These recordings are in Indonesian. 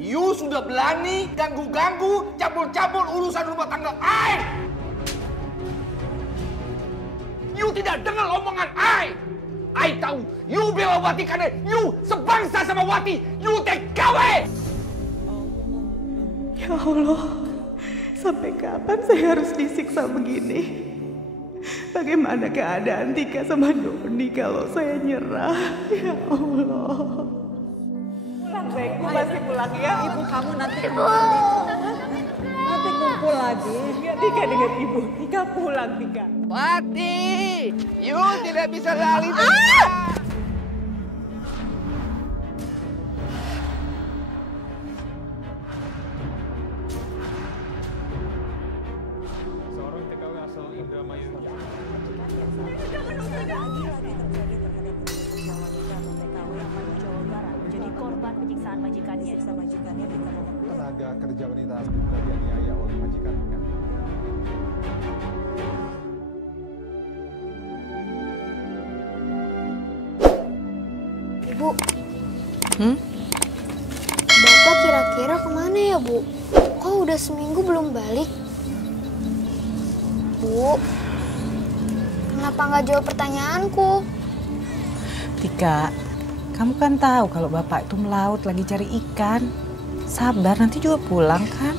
You sudah berani ganggu-ganggu, campur-campur urusan rumah tangga I. You tidak dengar omongan I. I tahu, you bela Wati karena you sebangsa sama Wati. You TKW. Ya Allah, sampai kapan saya harus disiksa begini? Bagaimana keadaan Tika sama Doni kalau saya nyerah? Ya Allah. Pulang, Ibu pasti pulang ya. Ibu kamu nanti kembali. Nanti kumpul lagi. Ya, Tika dengan Ibu. Tika pulang, Tika. Wati, you tidak bisa lari dari Seorang TKW asal Indramayu. Jadi korban penyiksaan majikannya. Tenaga kerja wanita diduga dianiaya oleh majikannya. Bu, Bapak kira-kira kemana ya, Bu? Kok udah seminggu belum balik? Bu, kenapa nggak jawab pertanyaanku? Tika, kamu kan tahu kalau Bapak itu melaut lagi cari ikan. Sabar, nanti juga pulang kan?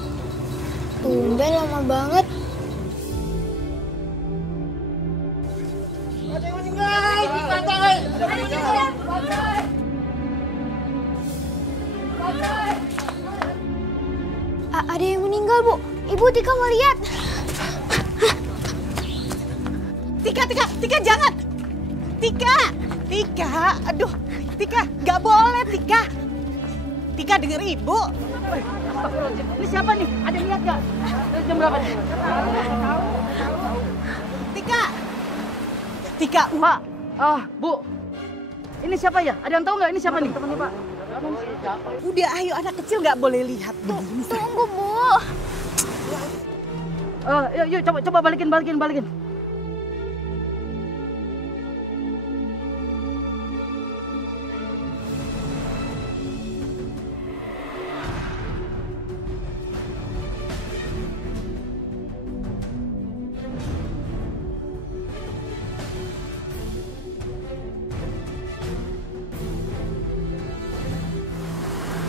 Tumben lama banget. Ada yang meninggal, Bu. Ibu, Tika mau lihat. Tika, jangan! Tika, aduh, Tika, nggak boleh, Tika. Tika, denger Ibu. Ini siapa nih? Ada yang lihat nggak? Jam berapa nih? Tika, Pak, Bu. Ini siapa ya? Ada yang tahu nggak ini siapa nih? Temannya Pak. udah ayo anak kecil nggak boleh lihat begini. Tunggu, Bu. Yuk, coba balikin.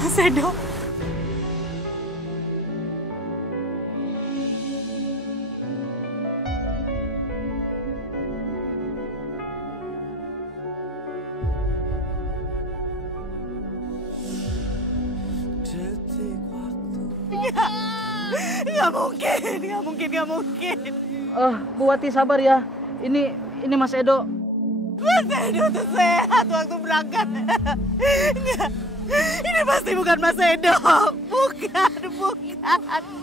Mas Edo. Nggak mungkin. Bu Wati sabar ya. Ini Mas Edo. Mas Edo tuh sehat waktu berangkat. Nggak. Ini pasti bukan Mas Edo. Bukan.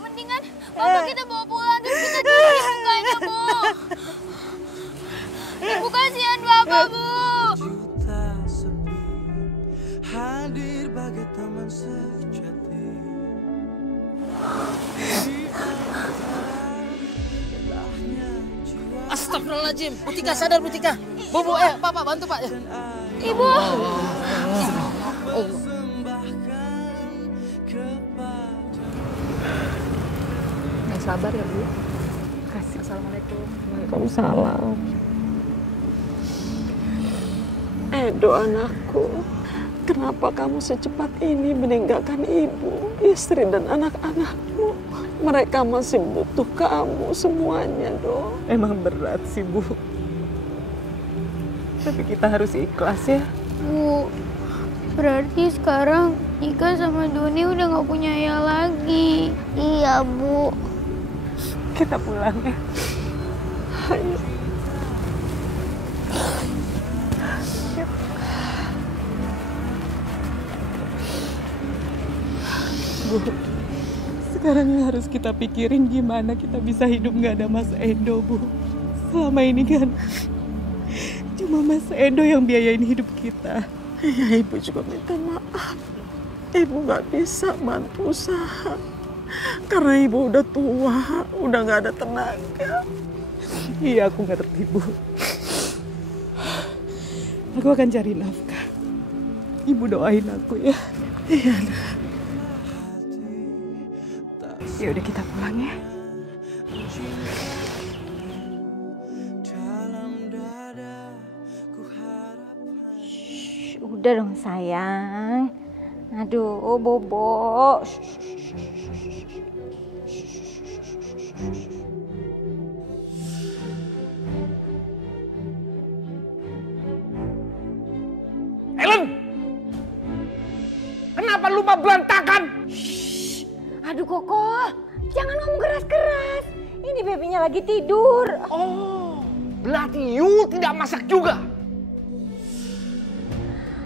Mendingan Bapak kita bawa pulang terus kita cuci mukanya, Bu. Ibu kasihan Bapak, Bu. Juta sepi, hadir bagai teman sejati. Astagfirullahaladzim. Bu Tika sadar, Bu Tika. Bu, Pak, bantu Pak ya. Ibu. Yang sabar ya, Bu. Kasih. Assalamualaikum. Waalaikumsalam. Edo anakku, kenapa kamu secepat ini meninggalkan ibu, istri dan anak-anakmu? Mereka masih butuh kamu semuanya, Do. Emang berat sih, Bu. Tapi kita harus ikhlas ya. Bu, berarti sekarang Ika sama Doni udah nggak punya ayah lagi. Iya, Bu. Kita pulang ya. Ayo. Bu, sekarang yang harus kita pikirin gimana kita bisa hidup nggak ada Mas Edo, Bu. Selama ini kan cuma Mas Edo yang biayain hidup kita. Ya, Ibu juga minta maaf. Ibu nggak bisa bantu usaha karena Ibu udah tua, udah nggak ada tenaga. Iya, aku ngerti, Bu. Aku akan cari nafkah. Ibu doain aku ya. Iya, nah. Ya udah kita pulang ya. Udah dong sayang. Aduh, Bobo. Helen! Kenapa lupa berantakan? Aduh Koko, jangan ngomong keras-keras. Ini babynya lagi tidur. Oh, berarti you tidak masak juga?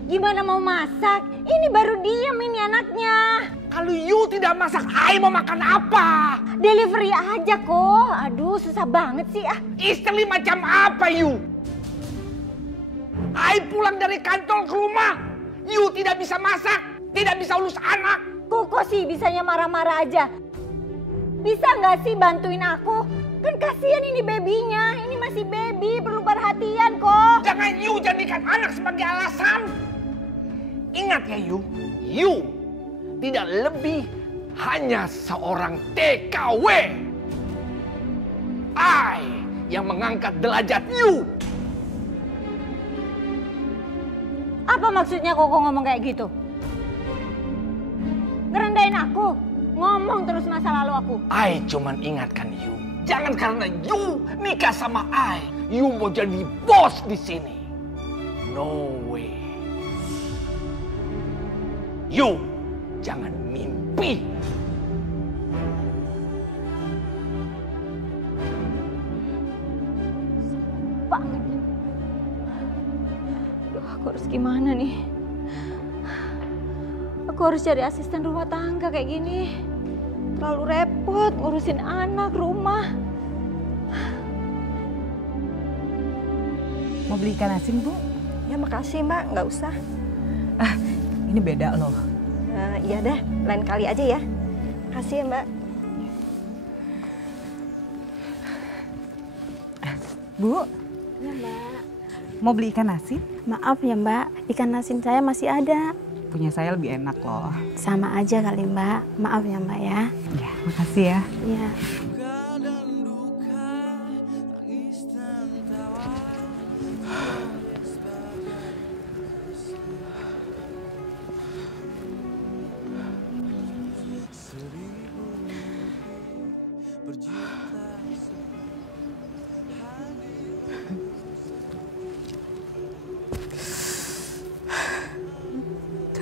Gimana mau masak? Ini baru diam ini anaknya. Kalau you tidak masak, I mau makan apa? Delivery aja kok. Aduh, susah banget sih ah. Istri macam apa you? I pulang dari kantor ke rumah, you tidak bisa masak, tidak bisa urus anak. Koko sih bisanya marah-marah aja. Bisa nggak sih bantuin aku? Kan kasihan ini babynya, ini masih baby, perlu perhatian kok. Jangan you jadikan anak sebagai alasan. Ingat ya you tidak lebih hanya seorang TKW. I yang mengangkat derajat you. Apa maksudnya Koko ngomong kayak gitu? Ngerendahin aku? Ngomong terus masa lalu aku? I cuman ingatkan you. Jangan karena you nikah sama I, you mau jadi bos di sini. No way. You jangan mimpi. Banget. Duh, aku harus gimana nih? Aku harus cari asisten rumah tangga kayak gini. Terlalu repot ngurusin anak, rumah. Mau beli ikan asin, Bu? Ya makasih Mbak, nggak usah. Ini beda loh. Iya dah, lain kali aja ya. Makasih ya Mbak. Bu, Ya Mbak. mau beli ikan asin? Maaf ya Mbak, ikan asin saya masih ada. Punya saya lebih enak loh. Sama aja kali Mbak. Maaf ya Mbak ya. Ya, makasih ya. Iya.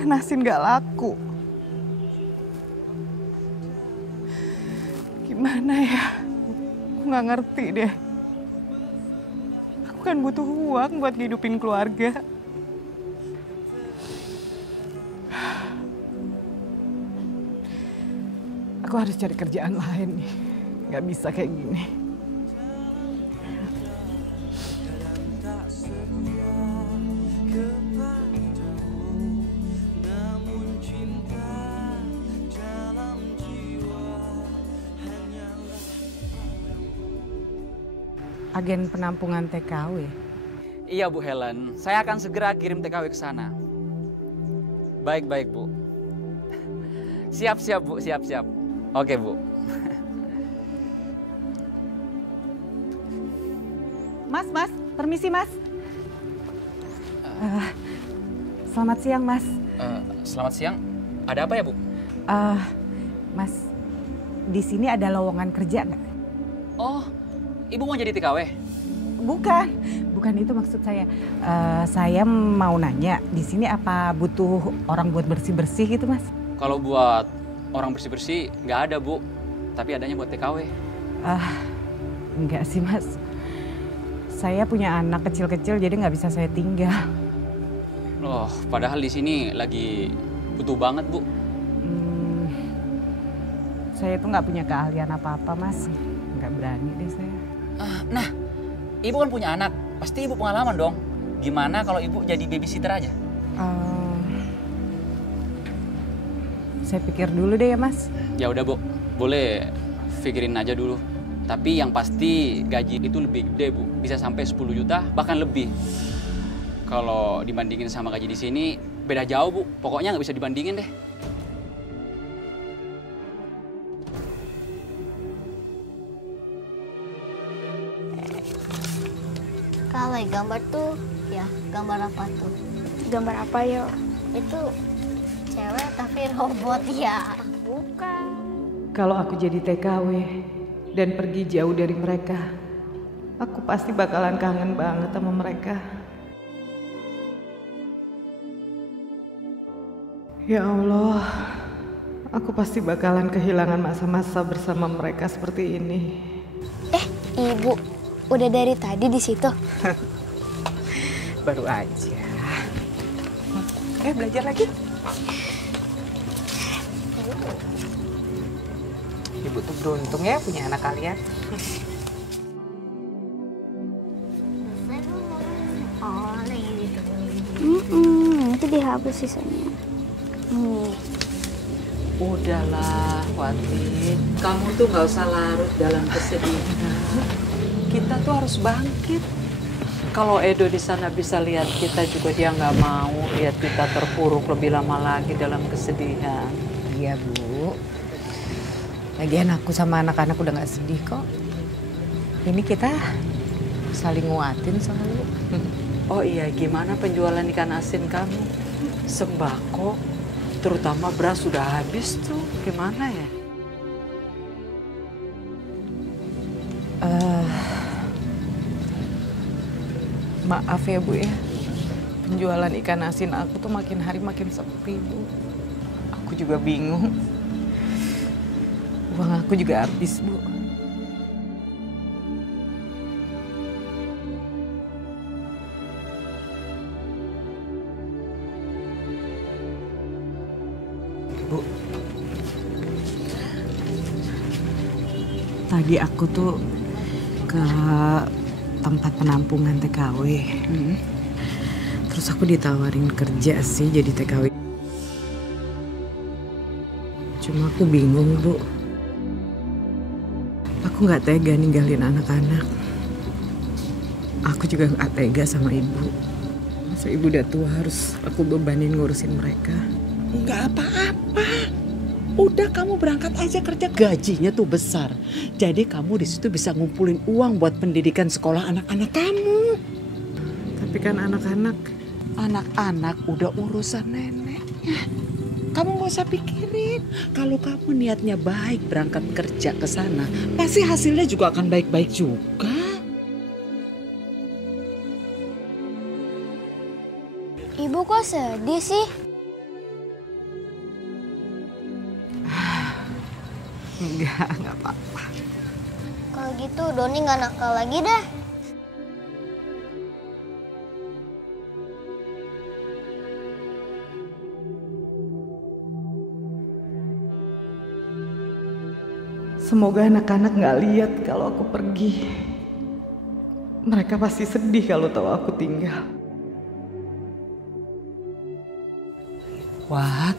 Ikan asin gak laku. Gimana ya? Aku gak ngerti deh. Aku kan butuh uang buat ngidupin keluarga. Aku harus cari kerjaan lain nih. Gak bisa kayak gini. Agen penampungan TKW. Iya Bu Helen, saya akan segera kirim TKW ke sana. Baik-baik Bu. Siap-siap Bu, siap-siap. Oke Bu. Mas, permisi Mas. Selamat siang Mas. Selamat siang. Ada apa ya Bu? Mas, di sini ada lowongan kerja nggak? Oh, Ibu mau jadi TKW? Bukan itu maksud saya. Saya mau nanya, di sini apa butuh orang buat bersih-bersih gitu Mas? Kalau buat orang bersih-bersih nggak ada Bu, tapi adanya buat TKW. Enggak sih Mas. Saya punya anak kecil-kecil jadi nggak bisa saya tinggal. Loh, padahal di sini lagi butuh banget Bu. Saya tuh nggak punya keahlian apa-apa Mas. Nggak berani deh saya. Nah, Ibu kan punya anak, pasti Ibu pengalaman dong. Gimana kalau Ibu jadi babysitter aja? Saya pikir dulu deh ya Mas. Ya udah Bu, boleh pikirin aja dulu. Tapi yang pasti gaji itu lebih gede Bu, bisa sampai 10 juta bahkan lebih. Kalau dibandingin sama gaji di sini beda jauh Bu, pokoknya nggak bisa dibandingin deh. Kalau gambar tuh, ya gambar apa tuh? Gambar apa ya? Itu cewek tapi robot ya? Bukan. Kalau aku jadi TKW dan pergi jauh dari mereka, aku pasti bakalan kangen banget sama mereka. Ya Allah, aku pasti bakalan kehilangan masa-masa bersama mereka seperti ini. Ibu, udah dari tadi di situ? Baru aja. Belajar lagi. Ibu tuh beruntung ya punya anak kalian. Nanti dihapus sisanya. Udahlah, Wati. Kamu tuh nggak usah larut dalam kesedihan. Kita tuh harus bangkit. Kalau Edo di sana bisa lihat kita juga, dia nggak mau lihat kita terpuruk lebih lama lagi dalam kesedihan. Iya, Bu. Lagian aku sama anak-anak udah nggak sedih kok. Ini kita saling nguatin selalu. Oh iya, gimana penjualan ikan asin kamu? Sembako, terutama beras sudah habis tuh. Gimana ya? Maaf ya Bu ya, penjualan ikan asin aku tuh makin hari makin sepi Bu. Aku juga bingung. Uang aku juga habis Bu. Bu, tadi aku tuh ke tempat penampungan TKW. Terus aku ditawarin kerja sih jadi TKW. Cuma aku bingung Bu. Aku nggak tega ninggalin anak-anak. Aku juga nggak tega sama ibu. Masa ibu udah tua harus aku bebanin ngurusin mereka. Nggak apa-apa. Udah kamu berangkat aja kerja, gajinya tuh besar. Jadi kamu di situ bisa ngumpulin uang buat pendidikan sekolah anak-anak kamu. Tapi kan anak-anak udah urusan neneknya. Kamu nggak usah pikirin. Kalau kamu niatnya baik berangkat kerja ke sana, pasti hasilnya juga akan baik-baik juga. Ibu kok sedih sih? Enggak apa-apa. Kalau gitu Doni nggak nakal lagi dah. Semoga anak-anak nggak lihat kalau aku pergi. Mereka pasti sedih kalau tahu aku tinggal. Wat,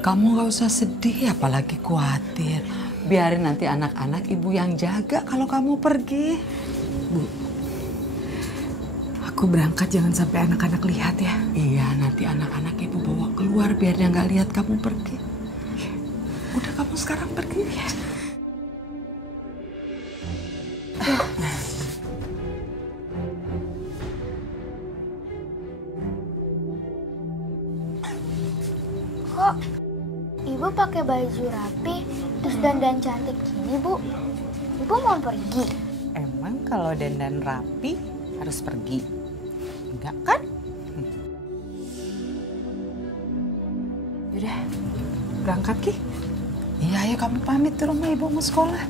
kamu nggak usah sedih apalagi khawatir. Biarin nanti anak-anak ibu yang jaga kalau kamu pergi. Bu, aku berangkat jangan sampai anak-anak lihat ya. Iya, nanti anak-anak ibu bawa keluar biar dia nggak lihat kamu pergi. Udah kamu sekarang pergi ya. Kok ibu pakai baju rapi terus dandan cantik gini, Bu? Ibu mau pergi? Emang kalau dandan rapi harus pergi? Enggak kan? Yaudah, berangkat Ki. Iya, ayo kamu pamit ke rumah ibu mau sekolah.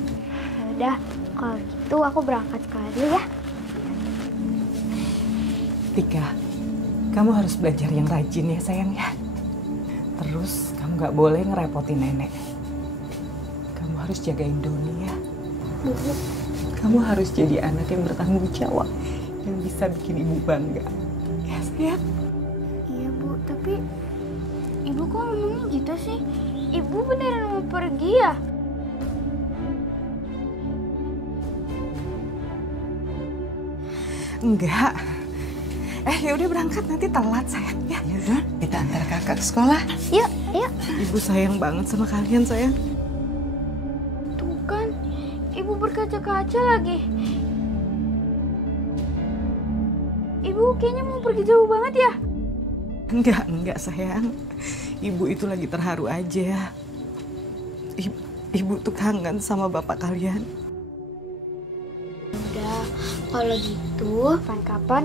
Yaudah, kalau gitu aku berangkat sekolah dulu ya. Tika, kamu harus belajar yang rajin ya sayang ya. Terus kamu gak boleh ngerepotin nenek. Kamu harus jagain Doni ya. Kamu harus jadi anak yang bertanggung jawab, yang bisa bikin ibu bangga. Ya sayang? Iya Bu, tapi ibu kok ngomongnya gitu sih? Ibu beneran mau pergi ya? Enggak. Yaudah berangkat nanti telat sayang ya. Yaudah, kita antar kakak ke sekolah. Yuk, yuk. Ibu sayang banget sama kalian sayang. Tuh kan, ibu berkaca-kaca lagi. Ibu kayaknya mau pergi jauh banget ya? Enggak sayang. Ibu itu lagi terharu aja. Ibu tuh kangen sama bapak kalian. Udah, kalau gitu kapan-kapan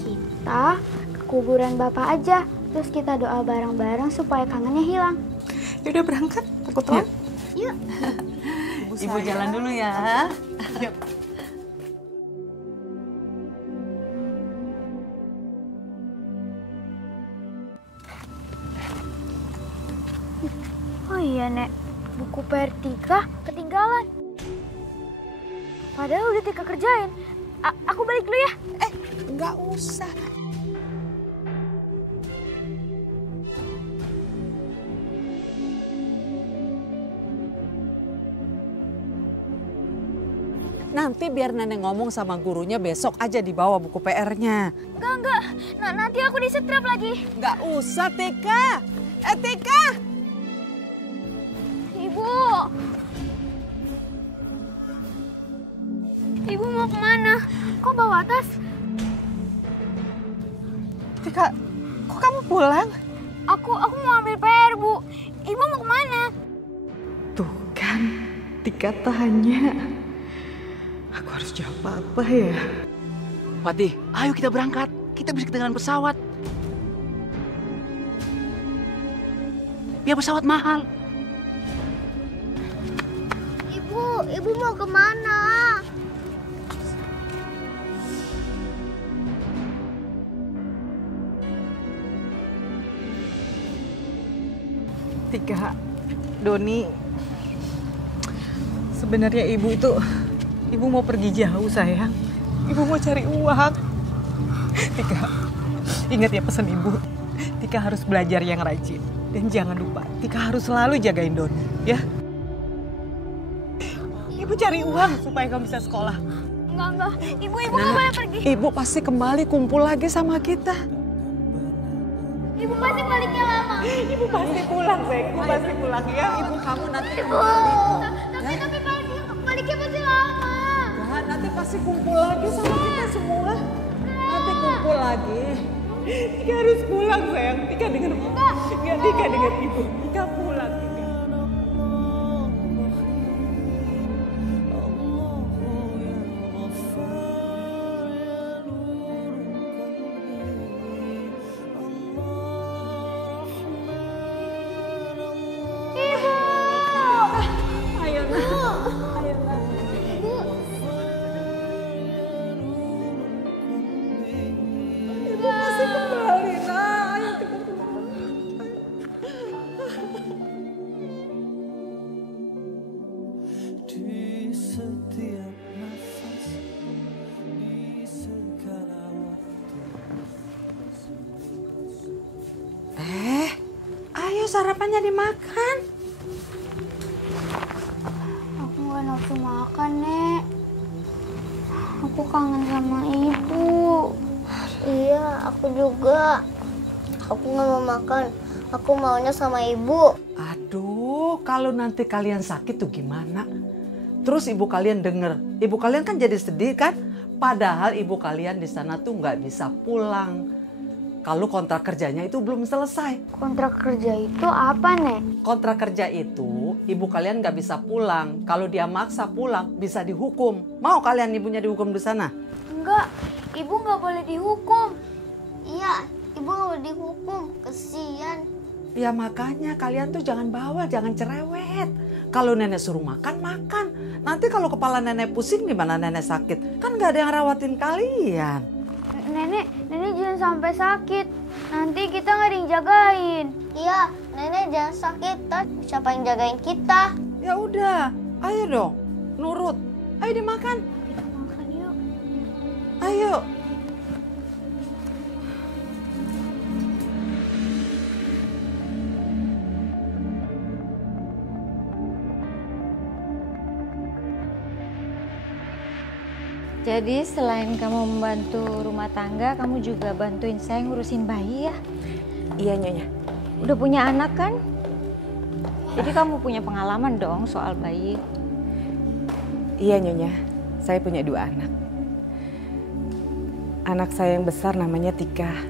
kita ke kuburan bapak aja. Terus kita doa bareng-bareng supaya kangennya hilang. Yaudah berangkat, takut telat. Yuk. Ibu jalan dulu ya. Yuk. Oh iya, Nek. Buku PR 3 ketinggalan. Padahal udah Tika kerjain. Aku balik dulu ya. Nggak usah. Nanti biar nenek ngomong sama gurunya besok aja dibawa buku PR-nya. Enggak. Nanti aku disetrap lagi. Nggak usah, Tika. Tika! Ibu mau kemana? Kok bawa tas? Tika, kok kamu pulang? Aku mau ambil PR, Bu. Ibu mau kemana? Tuh kan, Tika tanya. Aku harus jawab apa ya? Fatih, ayo kita berangkat. Kita bisa ketinggalan pesawat. Biar pesawat mahal. Ibu mau kemana? Tika, Doni, sebenarnya ibu mau pergi jauh sayang. Ibu mau cari uang. Tika, ingat ya pesan ibu. Tika harus belajar yang rajin. Dan jangan lupa, Tika harus selalu jagain Doni, ya. Ibu cari uang supaya kamu bisa sekolah. Enggak. Ibu nggak boleh pergi. Ibu pasti kembali kumpul lagi sama kita. Ibu pasti baliknya lama. Ibu pasti pulang, sayang. Ibu pasti pulang ya. Ibu kamu nanti Tapi baliknya pasti lama. Ya, nanti pasti kumpul lagi sama kita semua. Nanti kumpul lagi. Tika harus pulang, sayang. Tika dengar ibu. Tika dengar ibu. Tika pulang, Tika. Sarapannya dimakan. Aku nggak nafsu makan, Nek. Aku kangen sama ibu. Iya, aku juga. Aku nggak mau makan. Aku maunya sama ibu. Aduh, kalau nanti kalian sakit tuh gimana? Terus ibu kalian denger, ibu kalian kan jadi sedih kan? Padahal ibu kalian di sana tuh nggak bisa pulang. Kalau kontrak kerjanya itu belum selesai. Kontrak kerja itu apa, Nek? Kontrak kerja itu ibu kalian nggak bisa pulang. Kalau dia maksa pulang bisa dihukum. Mau kalian ibunya dihukum di sana? Enggak, ibu nggak boleh dihukum. Iya, ibu nggak boleh dihukum. Kesian. Ya makanya kalian tuh jangan bawel, jangan cerewet. Kalau nenek suruh makan, makan. Nanti kalau kepala nenek pusing gimana nenek sakit? Kan nggak ada yang rawatin kalian. Nenek jangan sampai sakit. Nanti kita nggak ada yang jagain. Iya, nenek jangan sakit. Siapa yang jagain kita? Ya udah, ayo dong, nurut. Ayo dimakan. Makan yuk. Ayo. Jadi selain kamu membantu rumah tangga, kamu juga bantuin saya ngurusin bayi ya? Iya, Nyonya. Udah punya anak kan? Jadi kamu punya pengalaman dong soal bayi. Iya, Nyonya. Saya punya 2 anak. Anak saya yang besar namanya Tika,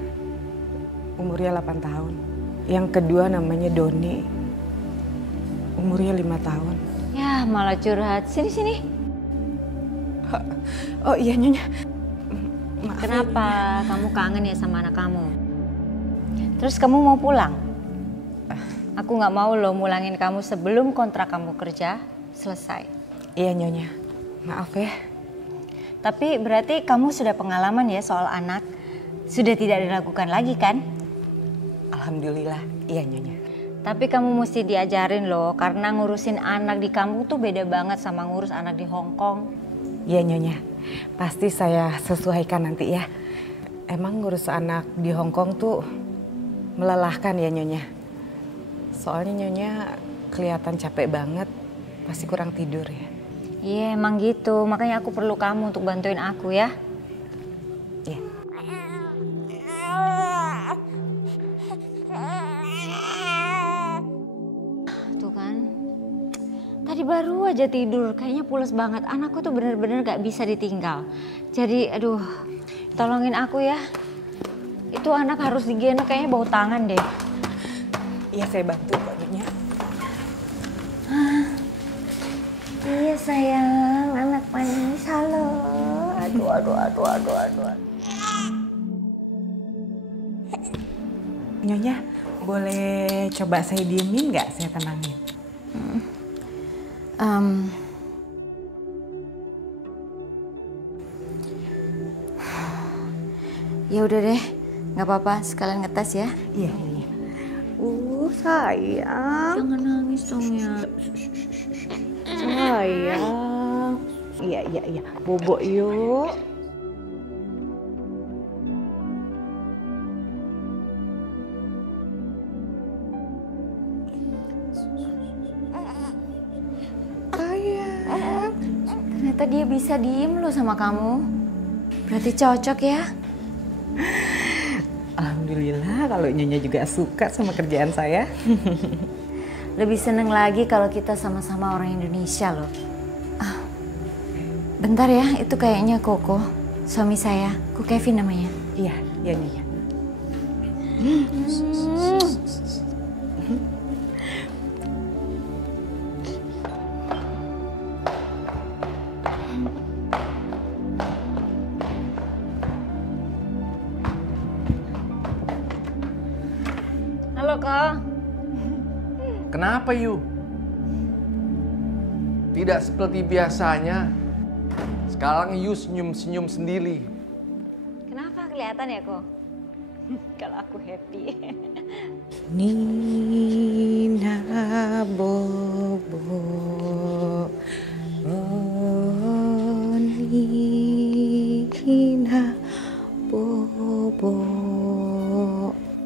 umurnya 8 tahun. Yang kedua namanya Doni, umurnya 5 tahun. Ya malah curhat, sini. Oh iya Nyonya. Maaf, Kenapa kamu kangen ya sama anak kamu? Terus kamu mau pulang? Aku nggak mau loh mulangin kamu sebelum kontrak kamu kerja selesai. Iya Nyonya, maaf ya. Tapi berarti kamu sudah pengalaman ya soal anak. Sudah tidak diragukan lagi kan? Alhamdulillah, iya Nyonya. Tapi kamu mesti diajarin loh, karena ngurusin anak di kampung tuh beda banget sama ngurus anak di Hong Kong. Iya Nyonya, pasti saya sesuaikan nanti ya. Emang ngurus anak di Hong Kong tuh melelahkan ya Nyonya. Soalnya Nyonya kelihatan capek banget, pasti kurang tidur ya. Iya emang gitu, makanya aku perlu kamu untuk bantuin aku ya. Iya. Tuh kan, tadi baru aja tidur, kayaknya pules banget. Anakku tuh bener-bener gak bisa ditinggal. Jadi aduh, tolongin aku ya. Itu anak harus digendong, kayaknya bau tangan deh. Iya saya bantu kok Nyonya. Iya sayang, anak manis, halo. Aduh. Nyonya, boleh coba saya diemin nggak? Saya tenangin. Ya udah deh, nggak apa-apa. Sekalian ngetes ya. Iya. Sayang. Jangan nangis dong ya. Sayang. Iya. Bobo yuk. Ternyata dia bisa diem loh sama kamu. Berarti cocok ya. Alhamdulillah kalau Nyonya juga suka sama kerjaan saya. Lebih seneng lagi kalau kita sama-sama orang Indonesia loh. Bentar ya, itu kayaknya Koko, suami saya. Ko Kevin namanya. Iya Nyonya. Halo Kak. Kenapa Yu? Tidak seperti biasanya. Sekarang Yu senyum-senyum sendiri. Kenapa kelihatan ya Ko? Kalau aku happy. Nina Bobo, oh Nina Bobo.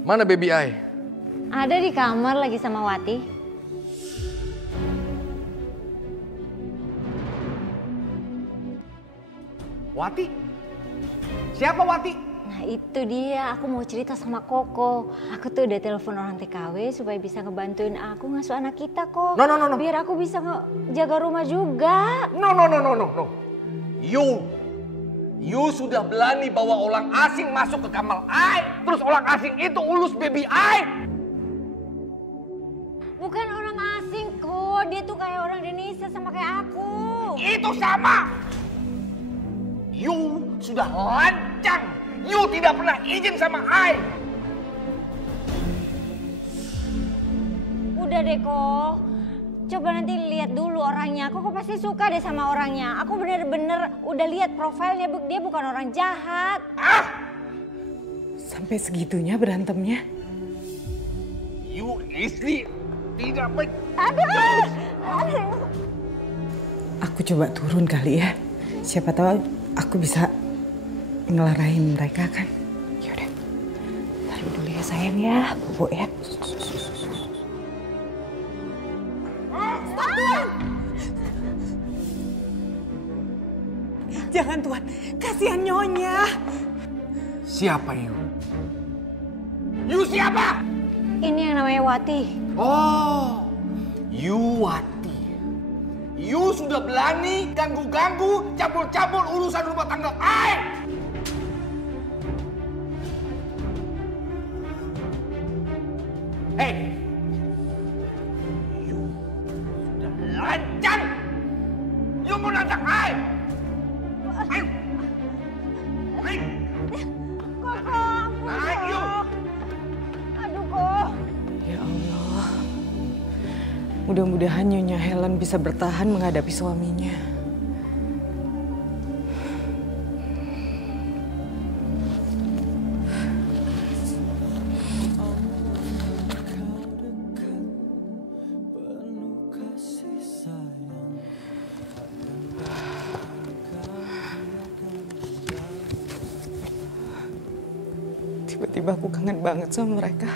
Mana baby I? Ada di kamar lagi sama Wati. Wati? Siapa Wati? Nah itu dia, aku mau cerita sama Koko. Aku tuh udah telepon orang TKW supaya bisa ngebantuin aku ngasuh anak kita kok. No. Biar aku bisa jaga rumah juga. No. You sudah berani bawa orang asing masuk ke kamar I. Terus orang asing itu ulus baby I. Bukan orang asing kok, dia tuh kayak orang Indonesia sama kayak aku. Itu sama. You sudah lancang. You tidak pernah izin sama I. Udah deh kok. Coba nanti lihat dulu orangnya. Kok pasti suka deh sama orangnya. Aku bener-bener udah lihat profilnya. Dia bukan orang jahat. Sampai segitunya berantemnya. You istri tidak baik. Aduh. Aku coba turun kali ya. Siapa tahu aku bisa ngelarain mereka kan. Yaudah, taruh dulu ya sayang ya, Bobo ya. Jangan Tuan, kasihan Nyonya. Siapa You? You siapa? Ini yang namanya Wati. Oh, You Wati. You sudah berani ganggu-ganggu, cabul-cabul urusan rumah tangga I. Mudah-mudahan Nyonya Helen bisa bertahan menghadapi suaminya. Tiba-tiba aku kangen banget sama mereka.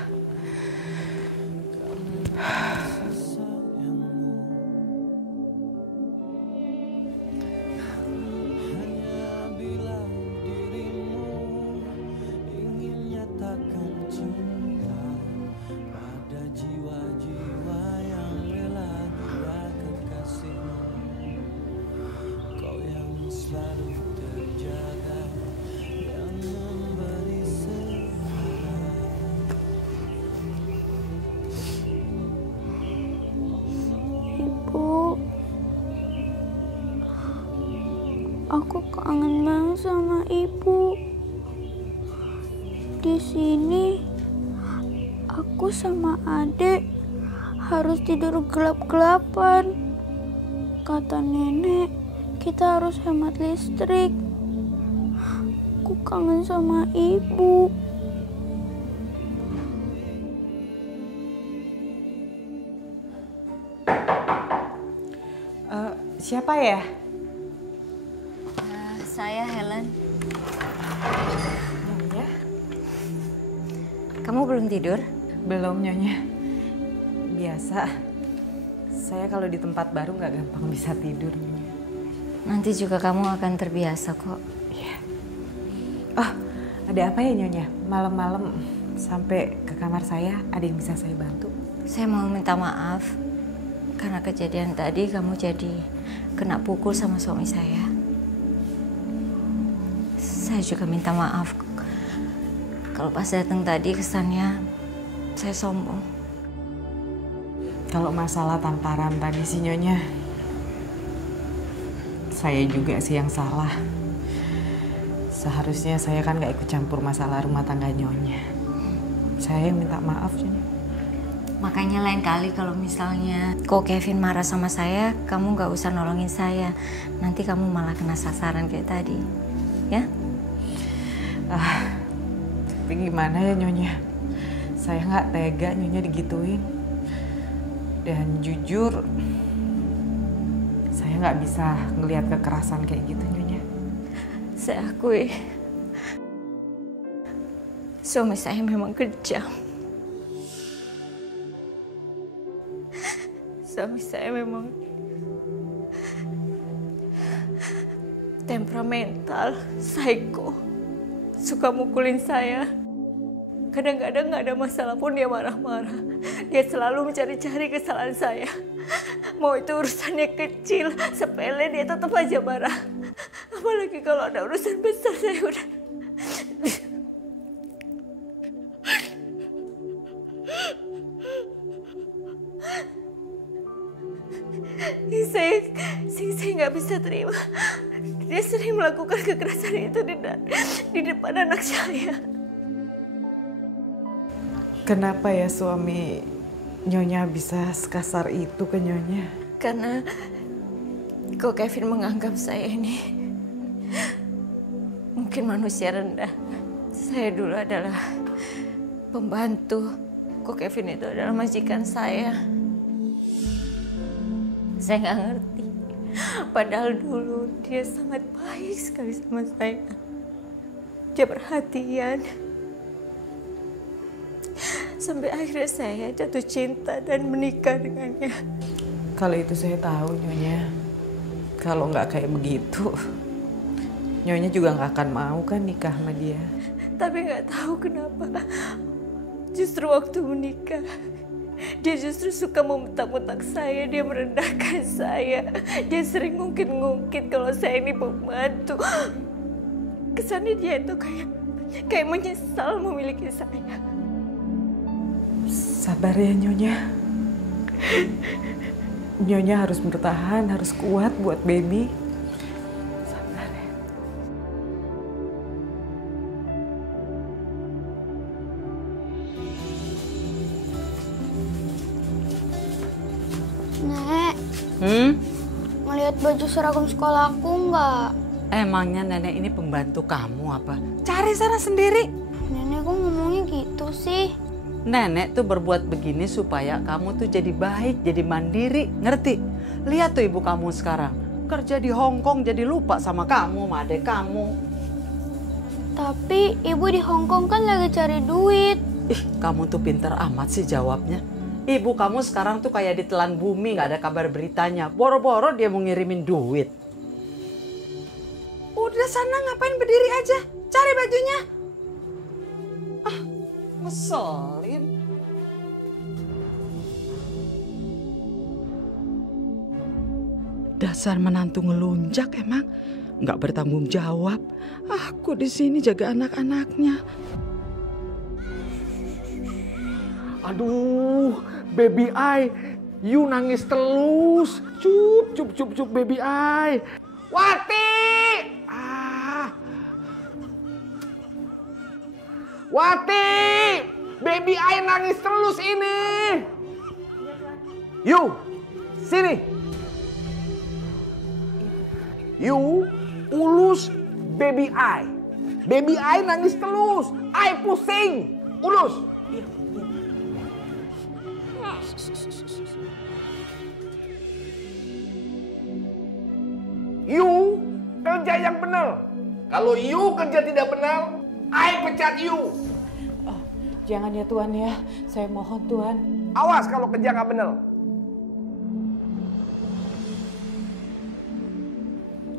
Aku kangen banget sama ibu. Di sini aku sama adik harus tidur gelap-gelapan. Kata nenek, kita harus hemat listrik. Aku kangen sama ibu. Siapa ya? Saya Helen. Nyonya? Kamu belum tidur? Belum, Nyonya. Biasa. Saya kalau di tempat baru nggak gampang bisa tidur, Nyonya. Nanti juga kamu akan terbiasa kok. Iya. Oh, ada apa ya, Nyonya? Malam-malam sampai ke kamar saya, ada yang bisa saya bantu? Saya mau minta maaf. Karena kejadian tadi kamu jadi kena pukul sama suami saya. Saya juga minta maaf kalau pas datang tadi kesannya saya sombong. Kalau masalah tamparan tadi sih Nyonya, saya juga sih yang salah. Seharusnya saya kan gak ikut campur masalah rumah tangga Nyonya. Saya yang minta maaf Nyonya. Makanya lain kali kalau misalnya kok Kevin marah sama saya, kamu gak usah nolongin saya. Nanti kamu malah kena sasaran kayak tadi, ya? Tapi gimana ya Nyonya? Saya nggak tega Nyonya digituin. Dan jujur, saya nggak bisa ngelihat kekerasan kayak gitu Nyonya. Saya akui, suami saya memang kejam. Suami saya memang temperamental, psycho. Suka mukulin saya. Kadang-kadang nggak ada masalah pun dia marah-marah. Dia selalu mencari-cari kesalahan saya. Mau itu urusannya kecil, sepele, dia tetap aja marah. Apalagi kalau ada urusan besar, saya udah... Saya nggak bisa terima. Dia sering melakukan kekerasan itu di depan anak saya. Kenapa ya suami Nyonya bisa sekasar itu ke Nyonya? Karena kok Kevin menganggap saya ini mungkin manusia rendah. Saya dulu adalah pembantu. Kok Kevin itu adalah majikan saya. Saya nggak ngerti. Padahal dulu dia sangat baik sekali sama saya. Dia perhatian. Sampai akhirnya saya jatuh cinta dan menikah dengannya. Kalau itu saya tahu Nyonya. Kalau nggak kayak begitu, Nyonya juga nggak akan mau kan nikah sama dia. Tapi nggak tahu kenapa. Justru waktu menikah, dia justru suka membentak-bentak saya, dia merendahkan saya. Dia sering ngungkit-ngungkit kalau saya ini pembantu. Kesannya dia itu kayak menyesal memiliki saya. Sabar ya Nyonya. Nyonya harus bertahan, harus kuat buat baby. Sabar ya. Ngelihat baju seragam sekolah aku nggak? Emangnya nenek ini pembantu kamu apa? Cari sana sendiri. Nenek kok ngomongnya gitu sih? Nenek tuh berbuat begini supaya kamu tuh jadi baik, jadi mandiri, ngerti? Lihat tuh ibu kamu sekarang, kerja di Hong Kong jadi lupa sama kamu, sama adek kamu. Tapi ibu di Hong Kong kan lagi cari duit. Ih, kamu tuh pinter amat sih jawabnya. Ibu kamu sekarang tuh kayak ditelan bumi, gak ada kabar beritanya. Boro-boro dia mau ngirimin duit. Udah sana ngapain berdiri aja, cari bajunya. Ah, ngeselin. Dasar menantu ngelunjak emang, nggak bertanggung jawab. Aku di sini jaga anak-anaknya. Aduh, baby I, you nangis terus. Cup, baby I. Wati! Wati! Baby I nangis terus ini. You, sini. You ulus baby I. Baby I nangis terus. I pusing. Ulus. You kerja yang benar. Kalau you kerja tidak benar, I pecat you. Oh, jangan ya Tuan ya. Saya mohon Tuan. Awas kalau kerja nggak benar.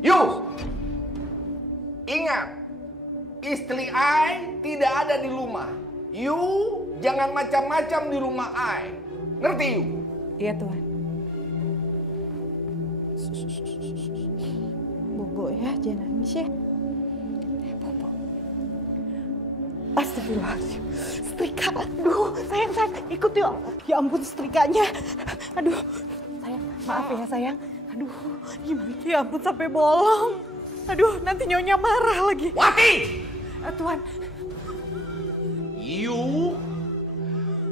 You ingat, istri I tidak ada di rumah. You jangan macam-macam di rumah I. Ngerti you? Iya Tuan. Bobo ya, jangan nangis ya. Bobo. Astagfirullahaladzim. Setrika. Aduh, sayang, ikut yuk. Ya ampun setrikanya. Aduh, sayang, maaf ya sayang. Aduh, gimana? Ya ampun sampai bolong. Aduh, nanti Nyonya marah lagi. Wati! Tuan. You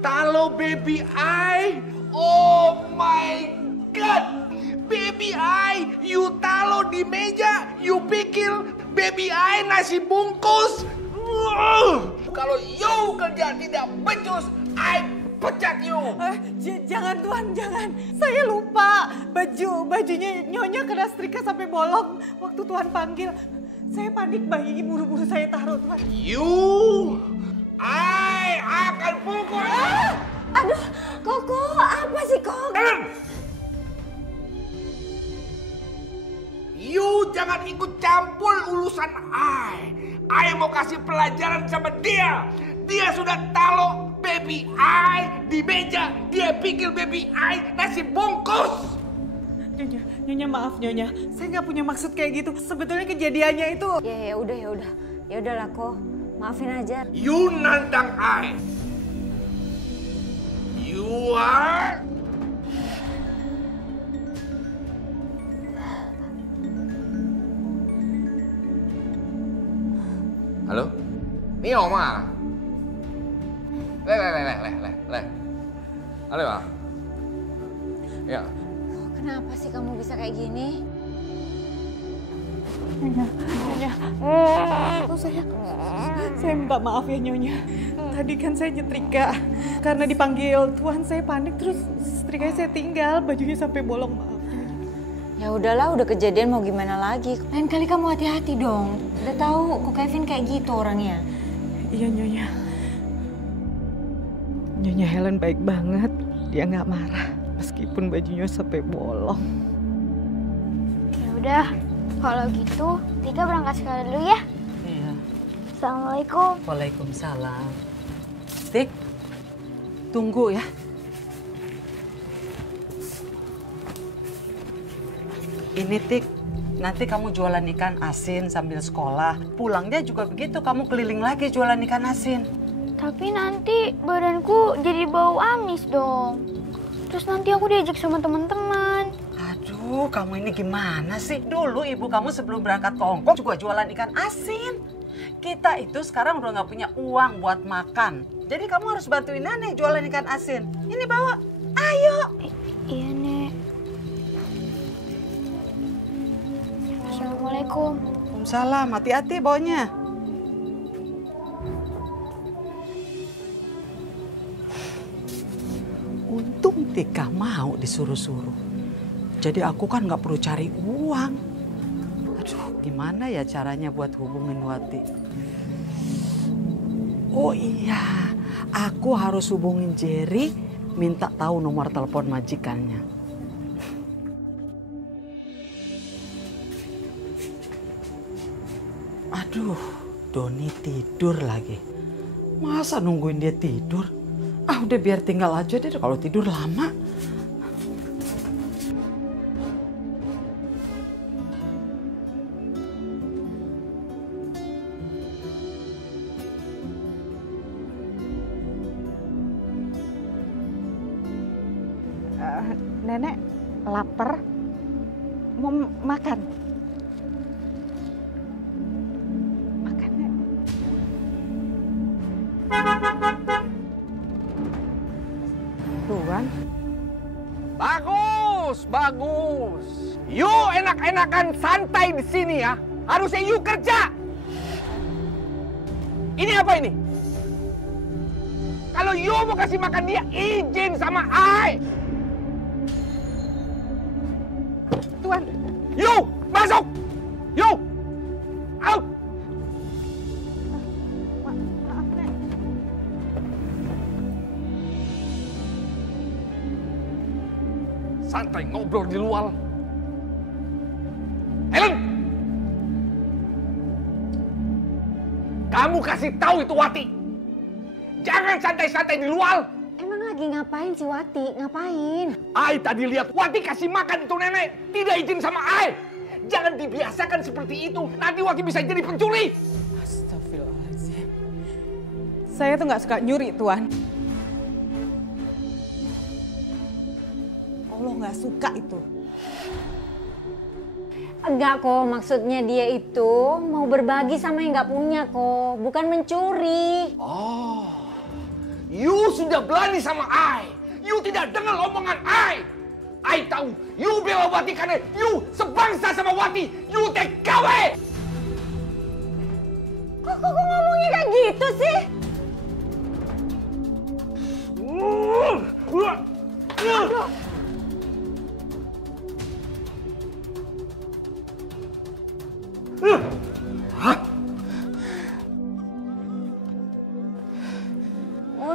taruh baby I. Oh my God. Baby I, you taruh di meja, you pikir baby I nasi bungkus. Kalau you kerja tidak becus, I pecat you. Jangan Tuan, jangan. Saya lupa bajunya Nyonya kena setrika sampai bolong waktu Tuan panggil. Saya panik bayi, buru-buru saya taruh Tuan. You, I akan pukul. Aduh, Koko, apa sih Koko? You jangan ikut campur urusan I. I mau kasih pelajaran sama dia. Dia sudah taruh baby I di meja. Dia pikir baby I nasi bungkus. Nyonya maaf Nyonya. Saya nggak punya maksud kayak gitu. Sebetulnya kejadiannya itu. Ya udahlah Ko. Maafin aja. You nantang I. You are. Halo? Ini Oma. Le. Halo, Ma. Ya. Kenapa sih kamu bisa kayak gini? Nyonya. Saya minta maaf ya Nyonya. Tadi kan saya nyetrika. Karena dipanggil Tuan saya panik terus setrikanya saya tinggal. Bajunya sampai bolong, maaf. Ya udahlah, udah kejadian mau gimana lagi. Lain kali kamu hati-hati dong. Udah tahu kok Kevin kayak gitu orangnya. Iya Nyonya. Nyonya Helen baik banget. Dia nggak marah meskipun bajunya sampai bolong. Ya udah, kalau gitu Tika berangkat sekolah dulu ya. Iya. Assalamualaikum. Waalaikumsalam. Tik, tunggu ya. Ini Tik, nanti kamu jualan ikan asin sambil sekolah. Pulangnya juga begitu, kamu keliling lagi jualan ikan asin. Tapi nanti badanku jadi bau amis dong. Terus nanti aku diajak sama teman-teman. Aduh, kamu ini gimana sih? Dulu ibu kamu sebelum berangkat ke Hong Kong juga jualan ikan asin. Kita itu sekarang udah nggak punya uang buat makan. Jadi kamu harus bantuin nenek jualan ikan asin. Ini bawa, ayo. Iya, Nek. Assalamualaikum. Waalaikumsalam, hati-hati bawanya. Untung Tika mau disuruh-suruh. Jadi aku kan nggak perlu cari uang. Aduh, gimana ya caranya buat hubungin Wati? Oh iya, aku harus hubungin Jerry, minta tahu nomor telepon majikannya. Aduh, Doni tidur lagi. Masa nungguin dia tidur? Ah, udah biar tinggal aja deh kalau tidur lama. Nenek lapar, mau makan. Makan, Nek. Tuhan. Bagus, bagus. You enak-enakan santai di sini ya. Harusnya you kerja. Ini apa ini? Kalau you mau kasih makan dia, izin sama I. Tuan. You, masuk! You! Out! Maaf, Nek. Santai ngobrol di luar. Helen! Kamu kasih tahu itu Wati. Jangan santai-santai di luar. Emang lagi ngapain si Wati? Ngapain? Ai tadi lihat Wati kasih makan itu nenek. Tidak izin sama Ai. Jangan dibiasakan seperti itu. Nanti Wati bisa jadi pencuri. Astagfirullahaladzim. Saya tuh nggak suka nyuri, Tuan. Allah nggak suka itu. Enggak kok, maksudnya dia itu mau berbagi sama yang nggak punya kok, bukan mencuri. Oh, you sudah berani sama I. You tidak dengar omongan I. I tahu, you bela Wati karena you sebangsa sama Wati. You TKW. Kok ngomongnya kayak gitu sih? Aduh.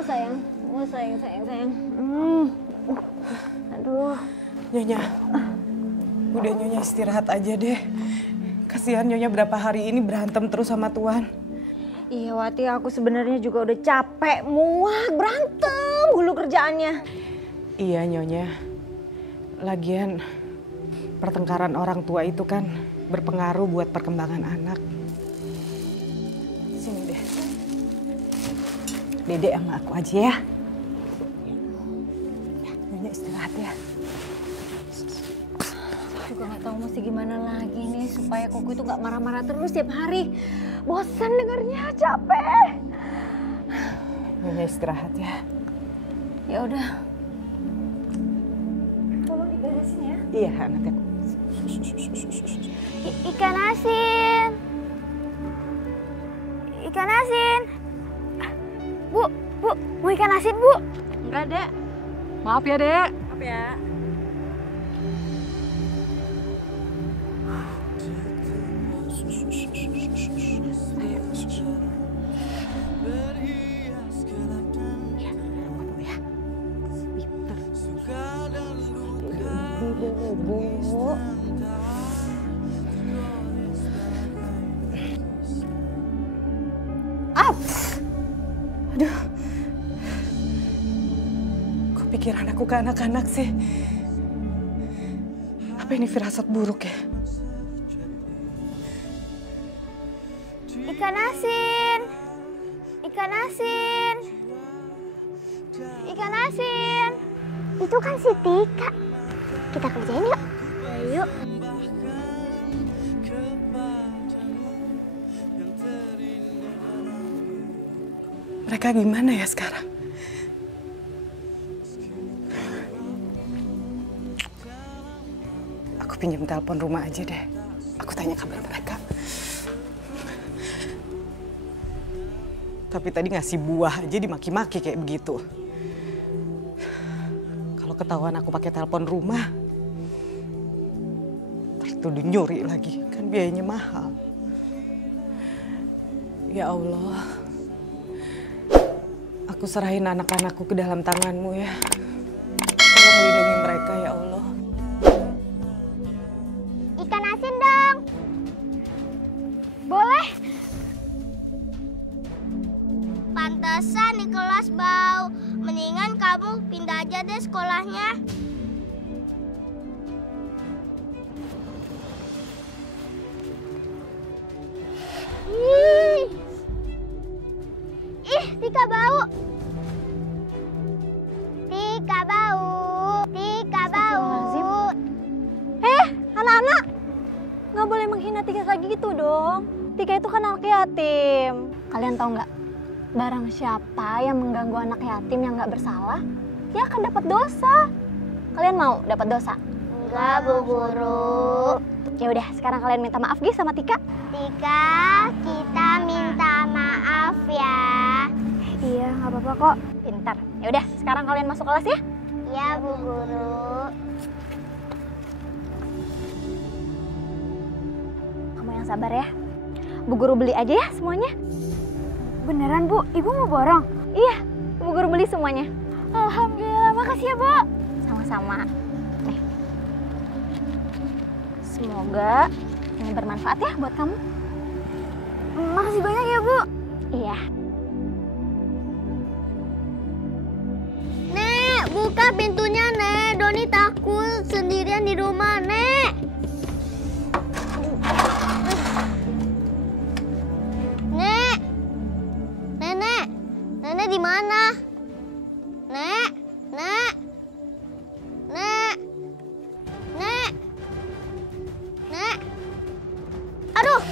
Sayang. Aduh. Nyonya, udah Nyonya istirahat aja deh. Kasihan Nyonya berapa hari ini berantem terus sama Tuan. Iya Wati, aku sebenarnya juga udah capek, muak, berantem mulu kerjaannya. Iya Nyonya, lagian pertengkaran orang tua itu kan berpengaruh buat perkembangan anak. Sini deh. Dedek sama aku aja ya. Nyonya istirahat ya. Aku juga gak tahu mesti gimana lagi nih supaya Koko itu gak marah-marah terus tiap hari. Bosan dengarnya, capek. Nyonya istirahat ya. Ya udah. Tolong diberesin ya. Iya, nanti aku. Ikan asin. Ikan asin. Bu, mau ikan asin, Bu? Enggak, Dek. Maaf ya, Dek. Maaf ya. Aduh. Kok pikiran aku ke anak-anak sih? Apa ini firasat buruk ya? Ikan asin. Ikan asin. Ikan asin. Itu kan si Tika. Kita kerjain yuk. Ayo. Mereka gimana ya sekarang? Aku pinjam telepon rumah aja deh. Aku tanya kabar mereka. Tapi tadi ngasih buah aja dimaki-maki kayak begitu. Kalau ketahuan aku pakai telepon rumah, tertuduh nyuri lagi, kan biayanya mahal. Ya Allah, aku serahin anak-anakku ke dalam tangan-Mu ya. Tolong lindungi mereka ya Allah. Ikan asin dong. Boleh. Pantesan di kelas bau. Mendingan kamu pindah aja deh sekolahnya. Ih, Tika bau. Tika bau. Tika bau. Anak-anak, nggak boleh menghina Tika kayak gitu dong. Tika itu kan anak yatim. Kalian tahu nggak? Barang siapa yang mengganggu anak yatim yang nggak bersalah, dia akan dapat dosa. Kalian mau dapat dosa? Enggak, Bu Guru. Ya udah, sekarang kalian minta maaf Gi sama Tika. Tika, kita minta maaf ya. Iya, nggak apa-apa kok. Pintar. Ya udah, sekarang kalian masuk kelas ya. Iya, Bu Guru. Kamu yang sabar ya. Bu Guru beli aja ya semuanya. Beneran Bu, Ibu mau borong? Iya, Bu Guru beli semuanya. Alhamdulillah, makasih ya Bu. Sama-sama. Nih. Semoga ini bermanfaat ya buat kamu. Makasih banyak ya Bu. Iya. Nek, buka pintunya Nek. Doni takut sendirian di rumah Nek. Nek, Nenek, Nenek di mana? Nek, Nek, Nek, Nek, Nek. Aduh.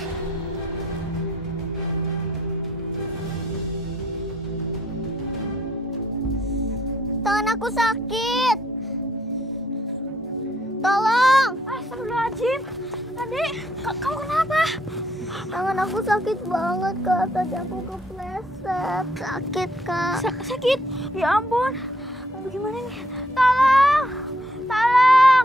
Tangan aku sakit. Tolong. Astagfirullahaladzim. Adik, kamu kenapa? Tangan aku sakit banget, Kak. Tadi aku kepleset. Sakit, Kak. Sakit? Ya ampun. Aduh, gimana nih? Tolong! Tolong!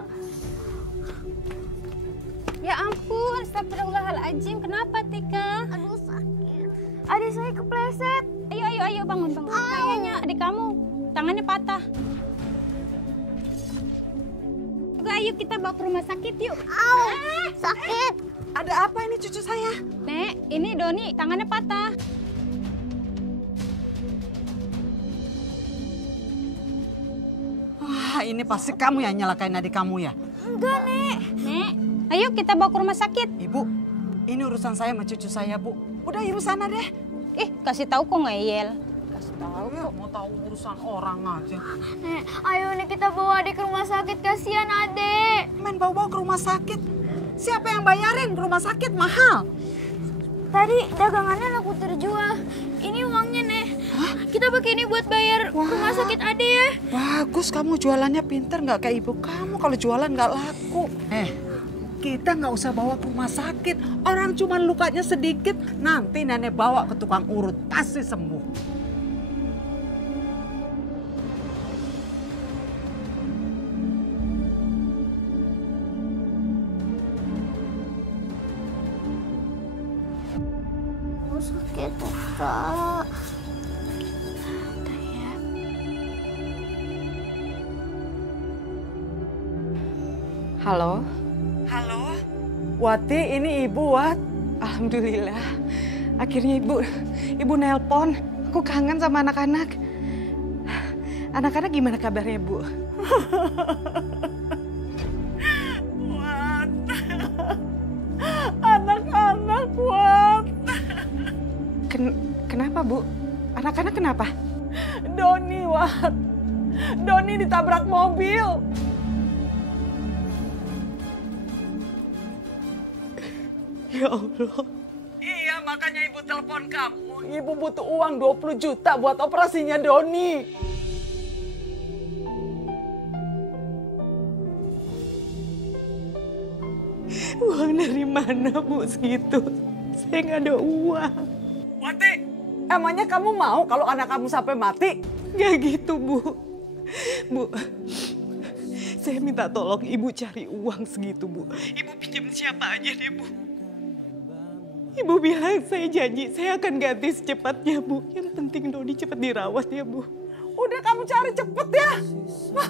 Ya ampun, astagfirullahaladzim. Kenapa, Tika? Aduh, sakit. Adik saya kepleset. Ayo, bangun. Kayaknya adik kamu tangannya patah. Ayo kita bawa ke rumah sakit yuk. Sakit. Ada apa ini cucu saya? Nek, ini Doni tangannya patah. Wah, ini pasti kamu yang nyalakain adik kamu ya? Enggak, Nek. Nek, ayo kita bawa ke rumah sakit. Ibu, ini urusan saya sama cucu saya, Bu. Udah ibu sana deh. Kasih tahu kok ngeyel. Kasih tahu ya, mau tahu urusan orang aja. Nek, ayo nih kita bawa adik ke rumah sakit, kasihan adik. Main bawa-bawa ke rumah sakit. Siapa yang bayarin? Rumah sakit mahal. Tadi dagangannya laku terjual. Ini uangnya, Nek. Kita pakai ini buat bayar rumah sakit Ade ya. Bagus, kamu jualannya pinter, nggak kayak ibu kamu. Kalau jualan nggak laku. Kita nggak usah bawa ke rumah sakit. Orang cuma lukanya sedikit. Nanti nenek bawa ke tukang urut, pasti sembuh. Sakit, Kak. Halo? Halo? Wati, ini Ibu, Wat. Alhamdulillah. Akhirnya Ibu nelpon. Aku kangen sama anak-anak. Anak-anak gimana kabarnya, Bu? Wat. Anak-anak, Wat. Kenapa, Bu? Anak-anak kenapa? Doni, Wat. Doni ditabrak mobil. Ya Allah. Iya, makanya Ibu telepon kamu. Ibu butuh uang 20 juta buat operasinya Doni. Uang dari mana, Bu, segitu? Saya nggak ada uang. Wati, emangnya kamu mau kalau anak kamu sampai mati? Nggak gitu, Bu. Bu, saya minta tolong Ibu cari uang segitu, Bu. Ibu pinjam siapa aja deh, Bu. Ibu bilang saya janji saya akan ganti secepatnya, Bu. Yang penting Doni cepat dirawat ya, Bu. Udah kamu cari cepet ya. Wah.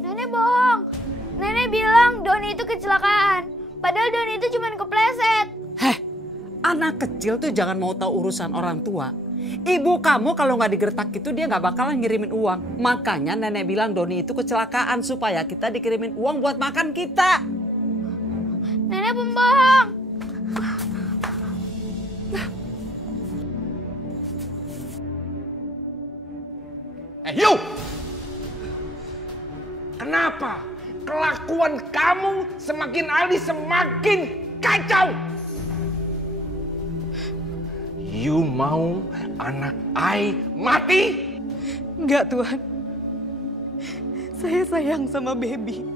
Nenek bohong. Nenek bilang Doni itu kecelakaan. Padahal Doni itu cuma kepleset. Heh, anak kecil tuh jangan mau tahu urusan orang tua. Ibu kamu kalau nggak digertak itu dia nggak bakalan ngirimin uang. Makanya nenek bilang Doni itu kecelakaan supaya kita dikirimin uang buat makan kita. Nenek pembohong. You! Kenapa kelakuan kamu semakin hari semakin kacau? You mau anak I mati? Enggak, Tuhan. Saya sayang sama baby.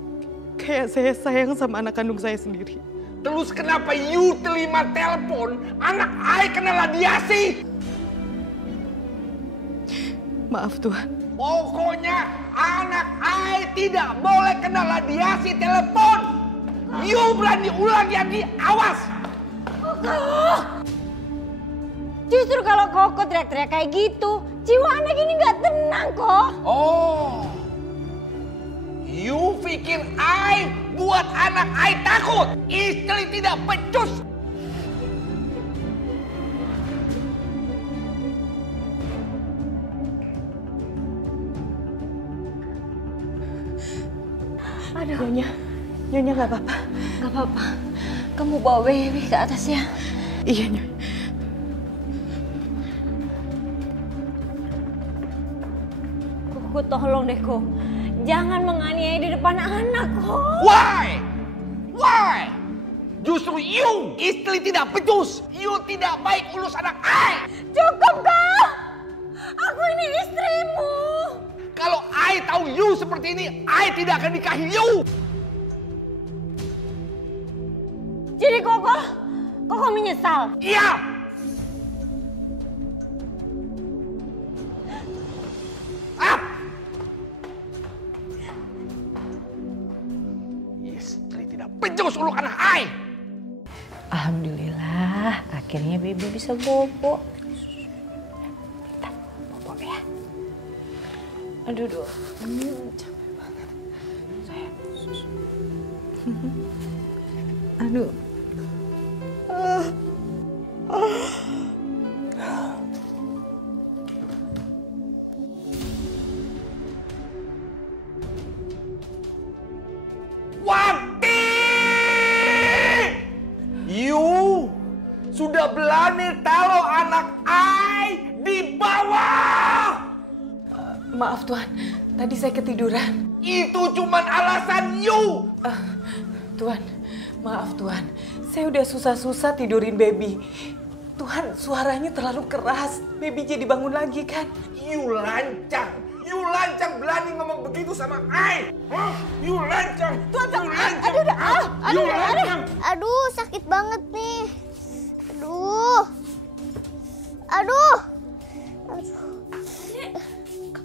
Kayak saya sayang sama anak kandung saya sendiri. Terus kenapa you terima telepon anak I kena radiasi? Maaf, Tuhan. Pokoknya anak I tidak boleh kena radiasi telepon. You berani ulang lagi, awas. Justru kalau Koko teriak-teriak kayak gitu, jiwa anak ini nggak tenang kok. Oh, you pikir I buat anak I takut? Istri tidak becus. Aduh. Nyonya nggak apa-apa. Nggak apa-apa. Kamu bawa baby ke atas ya. Iya, Nyonya. Koko tolong deh, Ko. Jangan menganiaya di depan anak, Ko. Why? Why? Justru you istri tidak becus. You tidak baik urus anak I. Cukup, Kak. Aku ini istrimu. Kalau I tahu you seperti ini, I tidak akan nikahi you. Jadi Koko menyesal? Iya. Istri tidak becus urus anak I. Alhamdulillah, akhirnya Baby bisa bobo. Kita bobo ya. Aduh, capek banget. Sayang. Aduh. Wati! You sudah berani taruh anak I di bawah. Maaf, Tuhan. Tadi saya ketiduran. Itu cuman alasan you. Tuhan, maaf Tuhan. Saya udah susah-susah tidurin baby. Tuhan, suaranya terlalu keras. Baby jadi bangun lagi kan? You lancang. You lancang berani ngomong begitu sama I. Huh? You lancang. Tuhan, you lancang. Aduh, sakit banget nih. Aduh.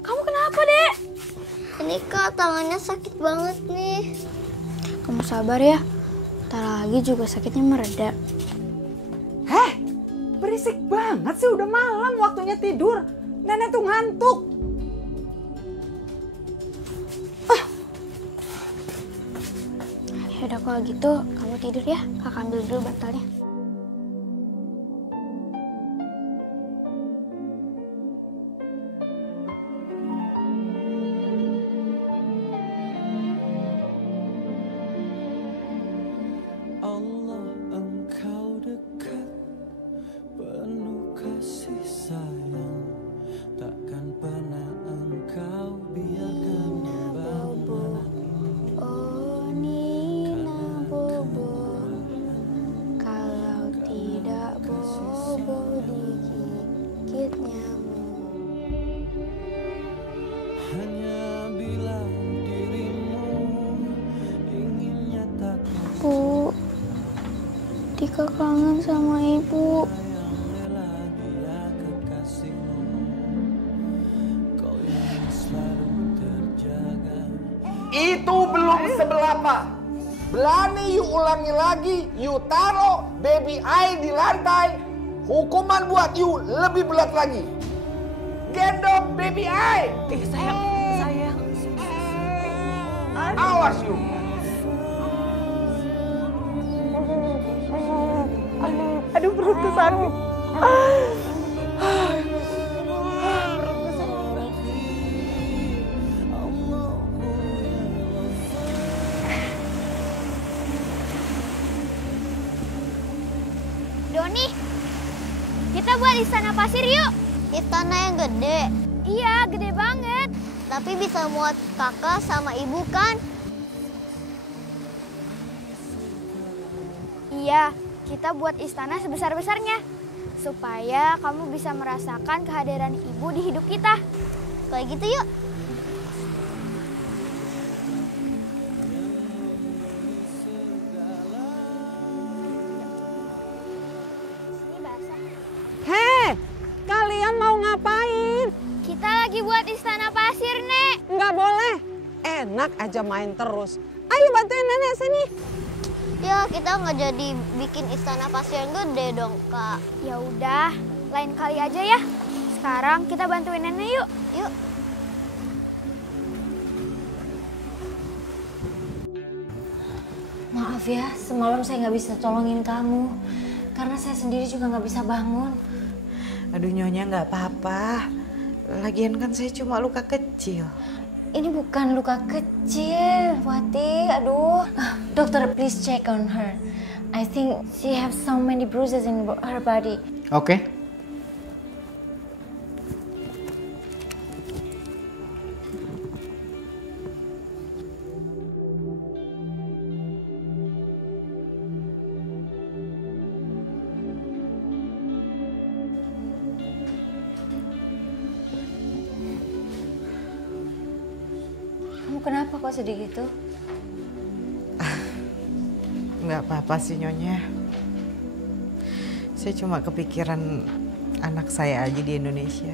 Kamu kenapa, Dek? Ini Kak, tangannya sakit banget nih. Kamu sabar ya. Ntar lagi juga sakitnya mereda. Heh, berisik banget sih, udah malam waktunya tidur. Nenek tuh ngantuk. Yaudah kalau gitu, kamu tidur ya. Kakak ambil dulu bantalnya. Allah engkau dekat, penuh kasih sayang, takkan pernah engkau biarkan membawa Oh Nina Bobo, kalau Tika kangen sama ibu. Itu belum seberapa. Berani you ulangi lagi, you taruh baby I di lantai, hukuman buat you lebih berat lagi. Gendong baby I. Sayang. Awas you. Aduh, perutku sakit. Doni, kita buat istana pasir yuk. Istana yang gede? Iya, gede banget. Tapi bisa muat kakak sama ibu kan? Iya, kita buat istana sebesar-besarnya. Supaya kamu bisa merasakan kehadiran ibu di hidup kita. Kayak gitu yuk. Hei, kalian mau ngapain? Kita lagi buat istana pasir, Nek. Nggak boleh. Enak aja main terus. Ayo bantuin nenek sini. Ya, kita nggak jadi bikin istana pasir yang gede dong, Kak. Ya udah, lain kali aja ya. Sekarang kita bantuin nenek yuk. Yuk. Maaf ya, semalam saya nggak bisa tolongin kamu. Karena saya sendiri juga nggak bisa bangun. Aduh Nyonya nggak apa-apa. Lagian kan saya cuma luka kecil. Ini bukan luka kecil, Wati. Aduh. Dokter, please check on her. I think she have so many bruises in her body. Oke. Kenapa kok sedih gitu? Nggak apa-apa sih Nyonya. Saya cuma kepikiran anak saya aja di Indonesia.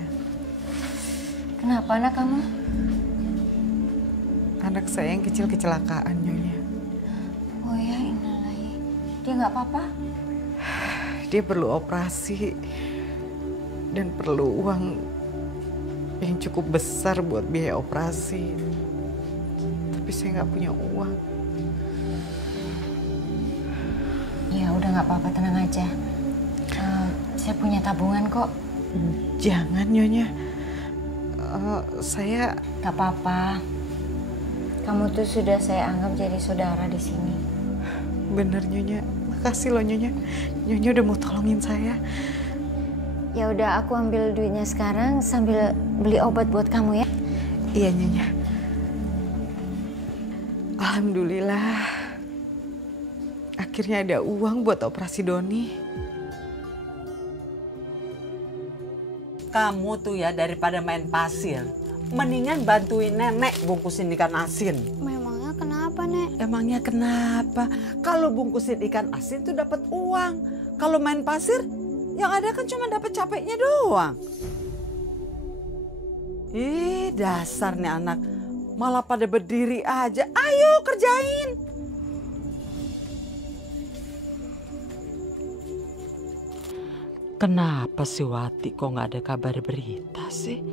Kenapa anak kamu? Anak saya yang kecil kecelakaan Nyonya. Oh ya, innalillahi. Dia nggak apa-apa? Dia perlu operasi dan perlu uang yang cukup besar buat biaya operasi. Tapi saya nggak punya uang. Ya udah nggak apa-apa, tenang aja. Saya punya tabungan kok. Jangan Nyonya. Saya nggak apa-apa. Kamu tuh sudah saya anggap jadi saudara di sini. Bener Nyonya. Makasih loh Nyonya. Nyonya udah mau tolongin saya. Ya udah, aku ambil duitnya sekarang sambil beli obat buat kamu ya. Iya Nyonya. Alhamdulillah. Akhirnya ada uang buat operasi Doni. Kamu tuh ya daripada main pasir, mendingan bantuin nenek bungkusin ikan asin. Memangnya kenapa, Nek? Emangnya kenapa? Kalau bungkusin ikan asin tuh dapat uang. Kalau main pasir, yang ada kan cuma dapat capeknya doang. Ih, dasar nih anak. Malah pada berdiri aja. Ayo kerjain. Kenapa sih Wati kok nggak ada kabar berita sih?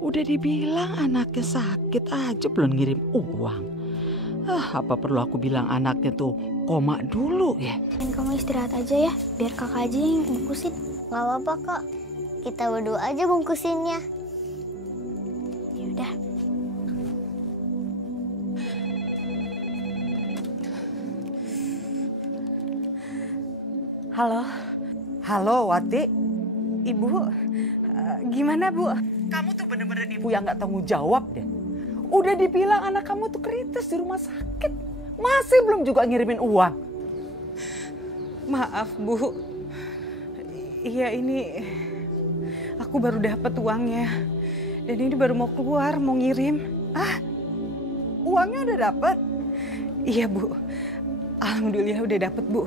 Udah dibilang anaknya sakit aja belum ngirim uang. Apa perlu aku bilang anaknya tuh koma dulu ya? Kamu istirahat aja ya, biar kakak aja yang bungkusin. Gak apa-apa kok, kita berdua aja bungkusinnya. Yaudah. Halo. Halo Wati. Ibu, gimana Bu? Kamu tuh bener-bener ibu yang gak tanggung jawab deh. Udah dibilang anak kamu tuh kritis di rumah sakit. Masih belum juga ngirimin uang. Maaf Bu. Iya ini aku baru dapat uangnya. Dan ini baru mau keluar, mau ngirim. Uangnya udah dapet? Iya Bu. Alhamdulillah udah dapet Bu.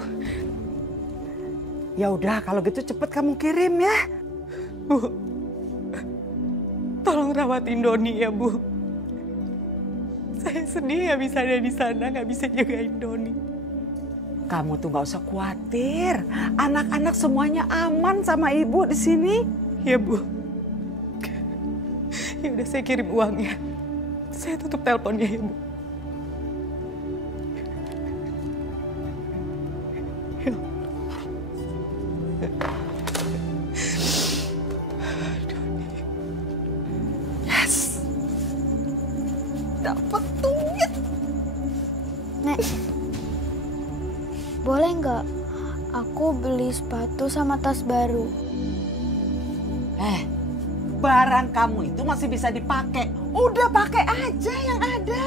Ya udah, kalau gitu cepet kamu kirim ya. Bu, tolong rawatin Doni ya, Bu. Saya sedih nggak bisa ada di sana, nggak bisa jagain Doni. Kamu tuh nggak usah khawatir. Anak-anak semuanya aman sama ibu di sini. Ya, Bu. Ya udah, saya kirim uangnya. Saya tutup teleponnya ya, Bu. Yes, dapat duit. Nek, boleh nggak aku beli sepatu sama tas baru? Barang kamu itu masih bisa dipakai. Udah pakai aja yang ada.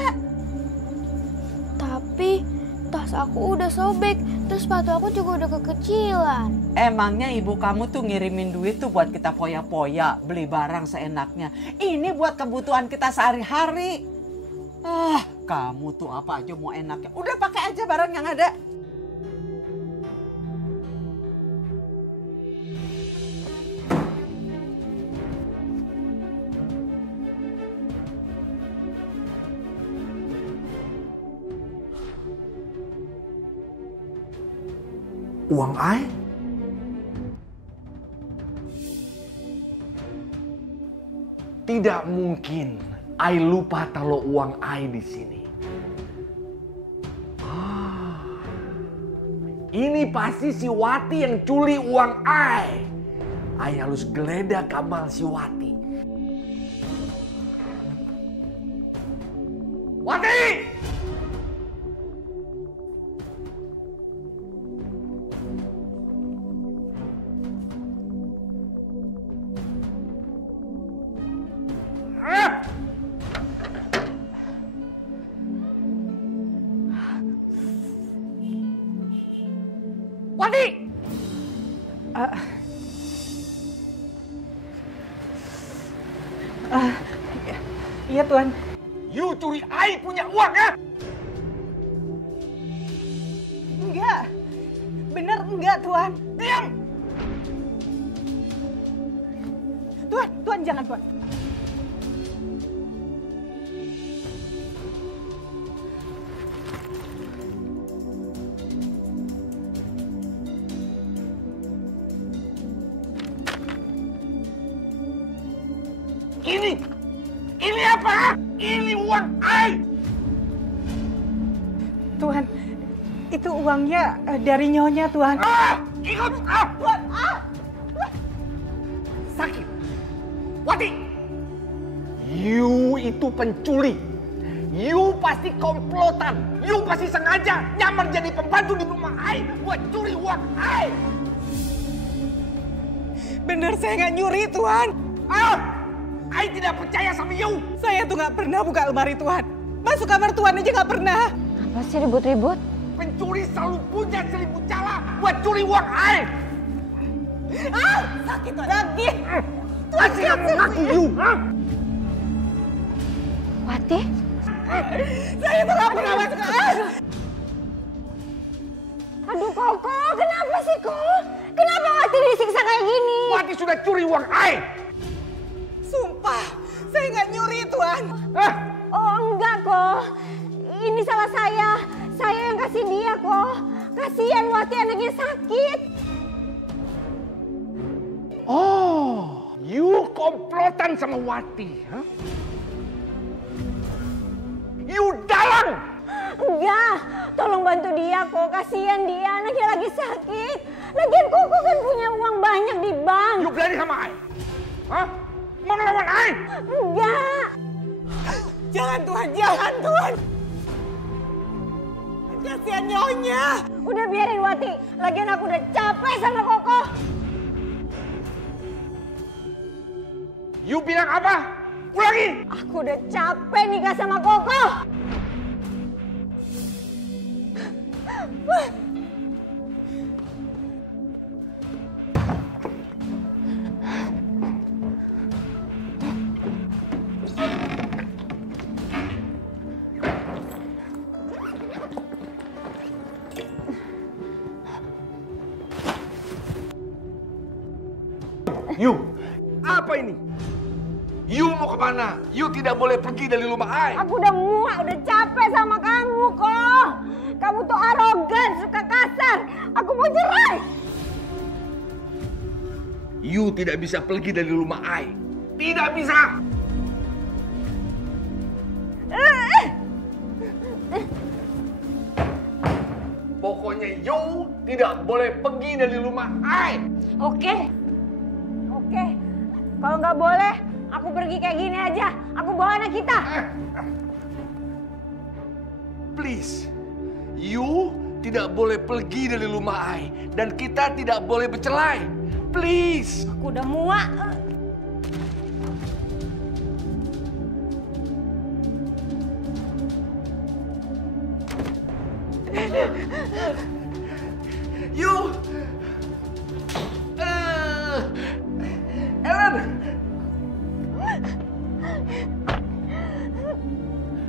Tapi tas aku udah sobek, terus sepatu aku juga udah kekecilan. Emangnya ibu kamu tuh ngirimin duit tuh buat kita poya-poya, beli barang seenaknya. Ini buat kebutuhan kita sehari-hari. Kamu tuh apa aja mau enaknya. Udah pakai aja barang yang ada. Uang Ai? Tidak mungkin Ai lupa taruh uang Ai di sini. Ini pasti si Wati yang curi uang Ai. Ai harus geledah kamar si Wati. Wati! Wati! Iya Tuan. You curi Ai punya uang ya? Enggak. Bener enggak Tuan. Diam! Tuan jangan Tuan. Ini apa? Ini uang Ai. Tuan, itu uangnya dari nyonya Tuan. Ikut! Tuan, Sakit. Wati! You itu pencuri. You pasti komplotan. You pasti sengaja nyamar jadi pembantu di rumah Ai buat curi uang Ai. Bener, saya nggak nyuri, Tuan. Ai tidak percaya sama you. Saya tuh nggak pernah buka lemari Tuan. Masuk kamar Tuan aja nggak pernah. Apa sih ribut-ribut? Pencuri selalu punya 1000 cara buat curi uang Ai. Sakit lagi. Masih kamu ngaku you. Wati? Saya tuh nggak pernah masuk kamar. Aduh Koko, kenapa sih Kok? Kenapa Wati disiksa kayak gini? Wati sudah curi uang Ai. Sumpah, saya nggak nyuri Tuan. Oh enggak Kok, ini salah saya. Saya yang kasih dia Kok. Kasihan Wati anaknya sakit. Oh, you komplotan sama Wati, huh? You dalang! Enggak, tolong bantu dia Kok. Kasihan dia, anaknya lagi sakit. Lagian Koko kan punya uang banyak di bank. You berani sama Ai? Hah? Mau ngelawan Ai? Enggak. Jangan Tuhan, jangan Tuhan. Kasihan nyonya. Udah biarin Wati. Lagian aku udah capek sama Koko. You bilang apa? Ulangi. Aku udah capek nikah sama Koko. You, apa ini? You mau kemana? You tidak boleh pergi dari rumah I. Aku udah muak, udah capek sama kamu kok. Kamu tuh arogan, suka kasar. Aku mau cerai. You tidak bisa pergi dari rumah I. Tidak bisa. Pokoknya you tidak boleh pergi dari rumah I. Oke. Kalau nggak boleh, aku pergi kayak gini aja. Aku bawa anak kita. Please, you tidak boleh pergi dari rumah I. Dan kita tidak boleh bercerai. Please. Aku udah muak. You.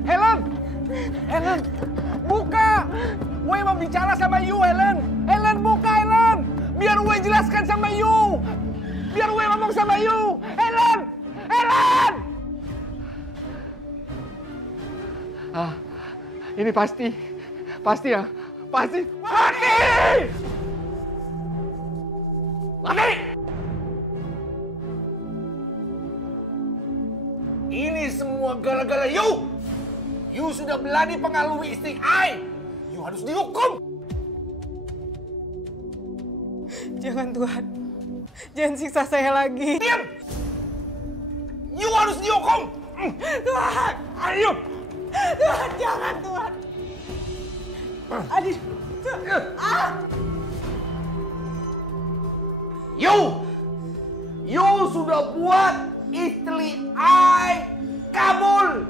Helen. Helen, buka. Gue mau bicara sama you, Helen. Helen, buka, Helen. Biar gue jelaskan sama you. Biar gue ngomong sama you. Helen. Ini pasti ya. Pasti. Mati! Ini semua gara-gara you. You sudah berani pengaruhi istri I. You harus dihukum. Jangan Tuhan. Jangan siksa saya lagi. Diam! You harus dihukum. Tuhan. Ayo. Tuhan, jangan Tuhan. Aduh. You sudah buat istri I kabul.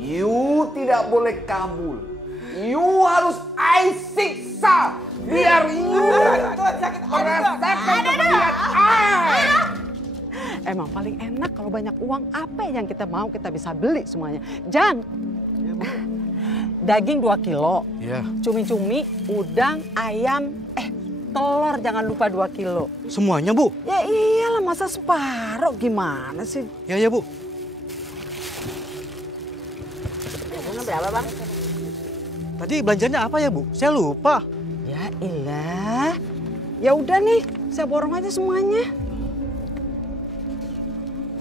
You tidak boleh kabul. You harus I siksa. Biar you merasakan kebahagiaan I. Emang paling enak kalau banyak uang, apa yang kita mau kita bisa beli semuanya. Jang, daging 2 kilo, cumi-cumi, udang, ayam, telur jangan lupa 2 kilo. Semuanya, Bu? Ya iyalah, masa separuh, gimana sih? Ya, Bu. Berapa, Bang? Tadi belanjanya apa ya, Bu? Saya lupa. Ya ilah. Ya udah nih, saya borong aja semuanya.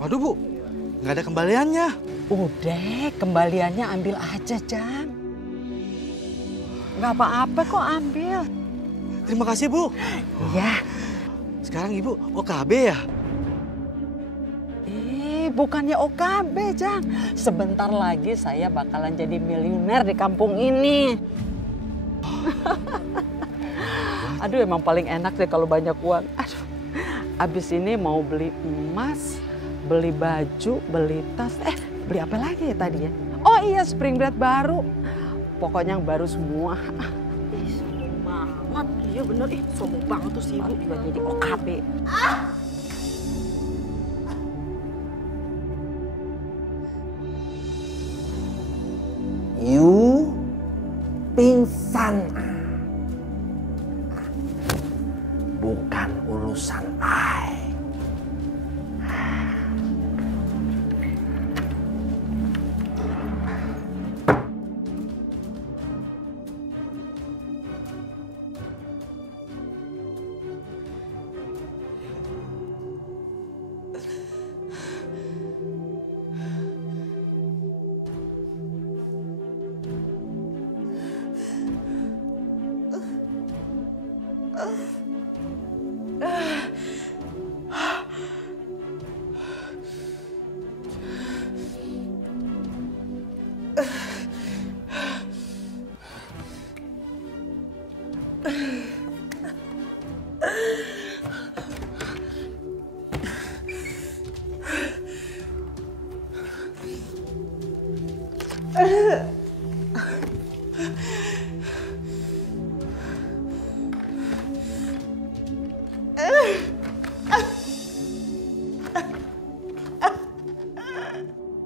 Waduh, Bu. Nggak ada kembaliannya. Udah, kembaliannya ambil aja, Jang. Nggak apa-apa kok, ambil. Terima kasih, Bu. Iya. Sekarang Ibu OKB ya? Bukannya OKB, Jang. Sebentar lagi saya bakalan jadi miliuner di kampung ini. Aduh, emang paling enak deh kalau banyak uang. Aduh, abis ini mau beli emas, beli baju, beli tas. Beli apa lagi ya tadi ya? Oh iya, spring bed baru. Pokoknya yang baru semua. Sombong banget. Iya bener, sombong banget tuh si Ibu. Juga jadi OKB. You pingsan. Bukan urusan I.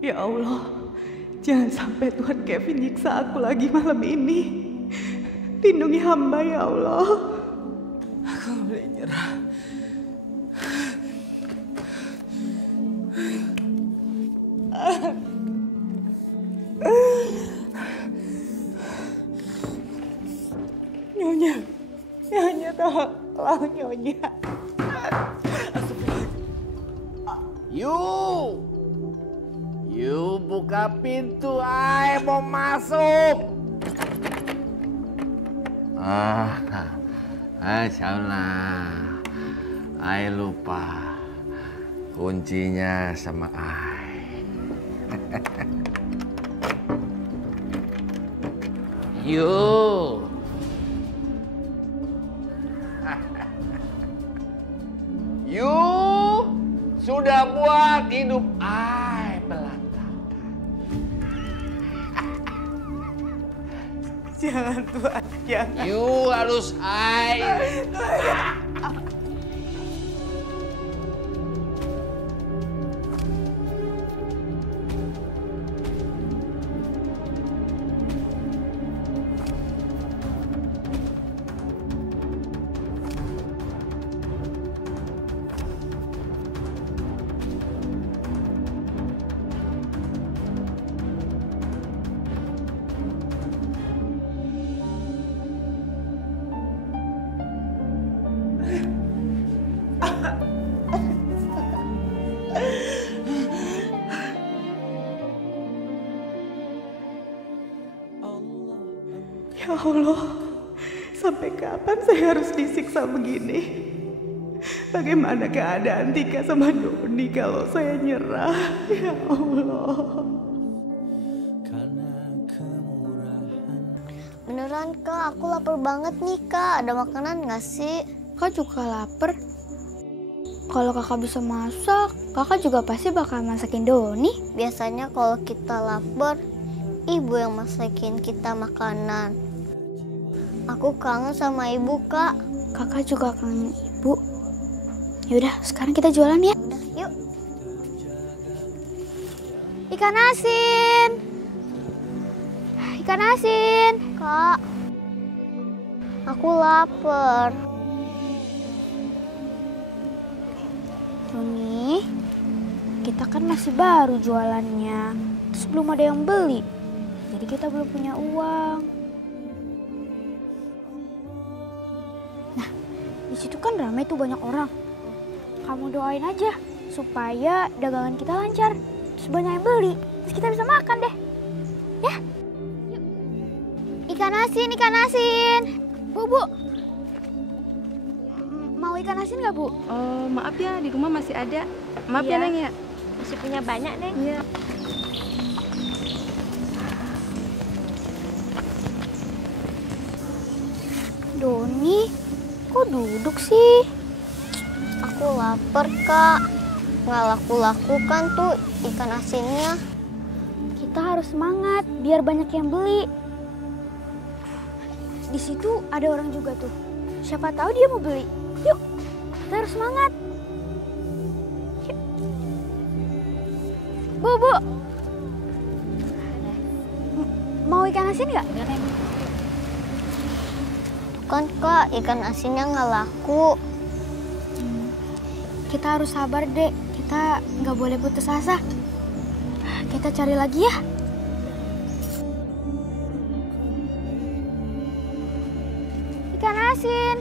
Ya Allah, jangan sampai Tuhan Kevin nyiksa aku lagi malam ini. Lindungi hamba ya Allah. Aku boleh nyerah. Tolong Nyonya. You buka pintu, ay mau masuk. Salah. Ay lupa kuncinya sama ay. You sudah buat hidup ay berantakan. Jangan Tuhan, jangan. You harus ay. Ya Allah, sampai kapan saya harus disiksa begini? Bagaimana keadaan Tika sama Doni kalau saya nyerah? Ya Allah. Beneran Kak, aku lapar banget nih Kak. Ada makanan nggak sih? Kak juga lapar. Kalau kakak bisa masak, kakak juga pasti bakal masakin Doni. Biasanya kalau kita lapar, ibu yang masakin kita makanan. Aku kangen sama ibu Kak. Kakak juga kangen ibu. Yaudah, sekarang kita jualan ya. Udah, yuk. Ikan asin. Ikan asin. Kak, aku lapar. Doni, kita kan masih baru jualannya. Terus belum ada yang beli. Jadi kita belum punya uang. Nah, di situ kan ramai tuh banyak orang. Kamu doain aja supaya dagangan kita lancar. Terus banyak yang beli. Terus kita bisa makan deh. Ya? Yuk. Ikan asin, ikan asin. Bu. Mau ikan asin nggak, Bu? Oh, maaf ya, di rumah masih ada. Maaf ya, Neng ya. Masih punya banyak, Neng. Iya. Doni, kok duduk sih? Aku lapar Kak. Nggak laku-laku kan tuh ikan asinnya. Kita harus semangat biar banyak yang beli. Di situ ada orang juga tuh. Siapa tahu dia mau beli. Yuk, kita harus semangat. Yuk. Bu. Mau ikan asin nggak? Kan Kak, ikan asinnya nggak laku. Kita harus sabar, Dek. Kita nggak boleh putus asa. Kita cari lagi ya. Ikan asin.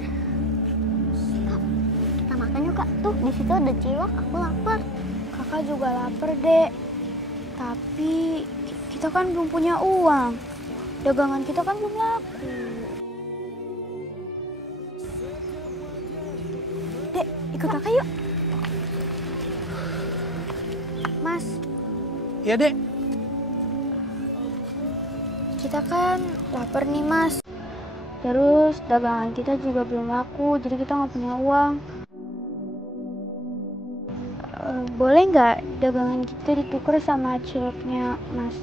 Kita makan yuk Kak. Tuh, di situ ada cilok. Aku lapar. Kakak juga lapar, Dek. Tapi kita kan belum punya uang. Dagangan kita kan belum laku. Dek, ikut kakak yuk. Mas. Iya, Dek. Kita kan lapar nih, Mas. Terus dagangan kita juga belum laku, jadi kita nggak punya uang. Boleh nggak dagangan kita ditukar sama ciloknya, Mas?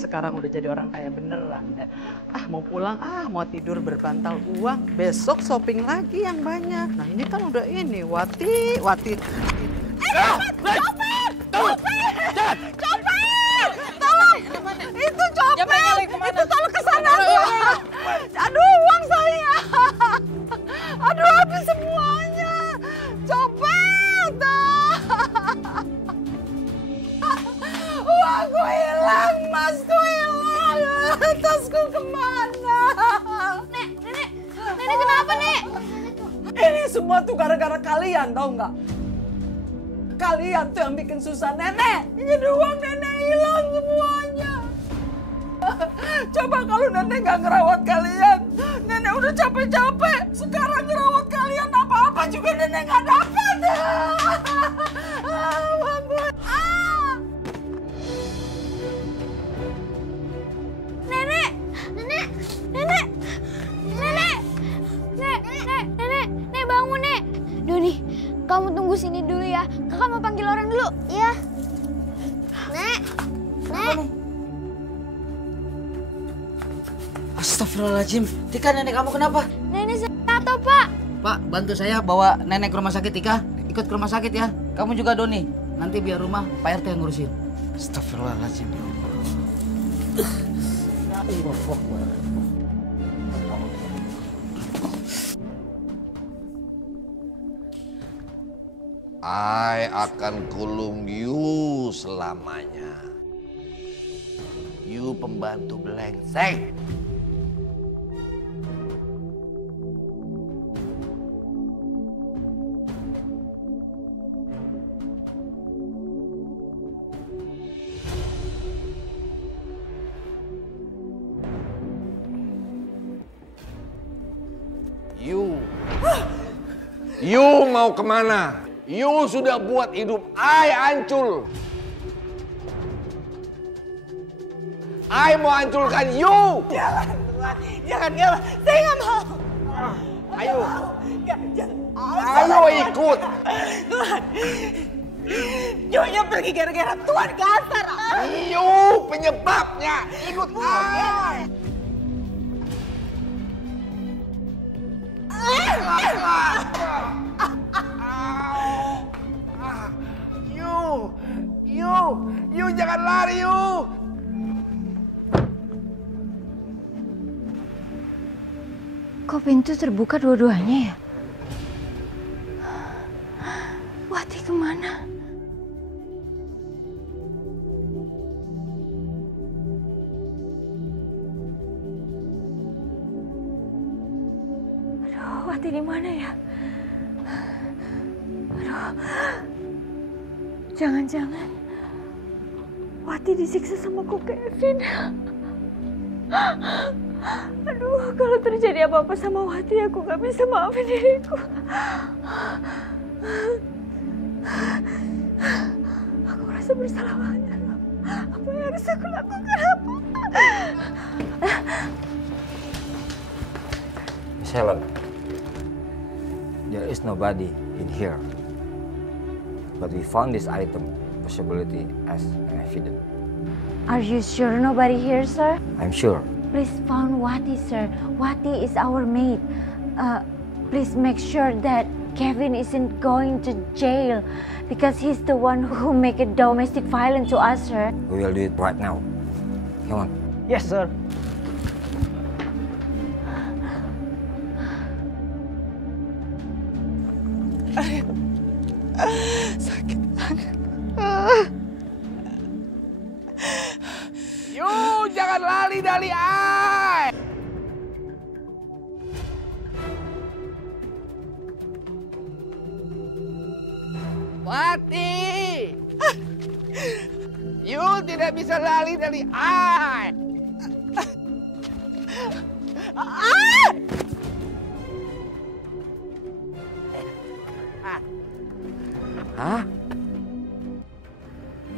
Sekarang udah jadi orang kaya beneran. Mau pulang, mau tidur berbantal uang. Besok shopping lagi yang banyak. Nah ini kan udah ini, Wati. Nenek kenapa, Nek? Ini semua tuh gara-gara kalian, tau nggak? Kalian tuh yang bikin susah nenek. Jadi uang nenek hilang semuanya. Coba kalau nenek nggak ngerawat kalian, nenek udah capek-capek. Sekarang ngerawat kalian apa-apa juga nenek nggak dapat. Nek bangun, Nek. Doni, kamu tunggu sini dulu ya. Kakak mau panggil orang dulu. Iya. Nek. Astagfirullahaladzim. Tika, nenek kamu kenapa? Nenek jatuh, Pak. Pak, bantu saya bawa nenek ke rumah sakit. Tika, ikut ke rumah sakit ya. Kamu juga, Doni. Nanti biar rumah Pak RT yang ngurusin. Astagfirullahaladzim. I akan kulung you selamanya. You pembantu belengseng. You mau kemana? You sudah buat hidup I hancur. I mau hancurkan you. Jangan, saya nggak mau. Ayo. Jangan. Ayo ikut. Tuhan, Nyonya pergi gara-gara Tuhan kasar. You penyebabnya. Ikut I. You jangan lari, you. Kok pintu terbuka dua-duanya ya? Wati kemana? Aduh, Wati di mana ya? Aduh, jangan-jangan Wati disiksa sama Ko Kevin. Aduh, kalau terjadi apa-apa sama Wati, aku gak bisa maafin diriku. Aku merasa bersalah banget. Apa yang harus aku lakukan? Miss Helen, there is nobody in here. But we found this item, possibility as an evidence. Are you sure nobody here, sir? I'm sure. Please found Wati, sir. Wati is our mate. Please make sure that Kevin isn't going to jail because he's the one who make a domestic violence to us, sir. We will do it right now. Come on. Yes, sir. Sakit banget. You jangan lari dari I. Wati. You tidak bisa lari dari I. Hah?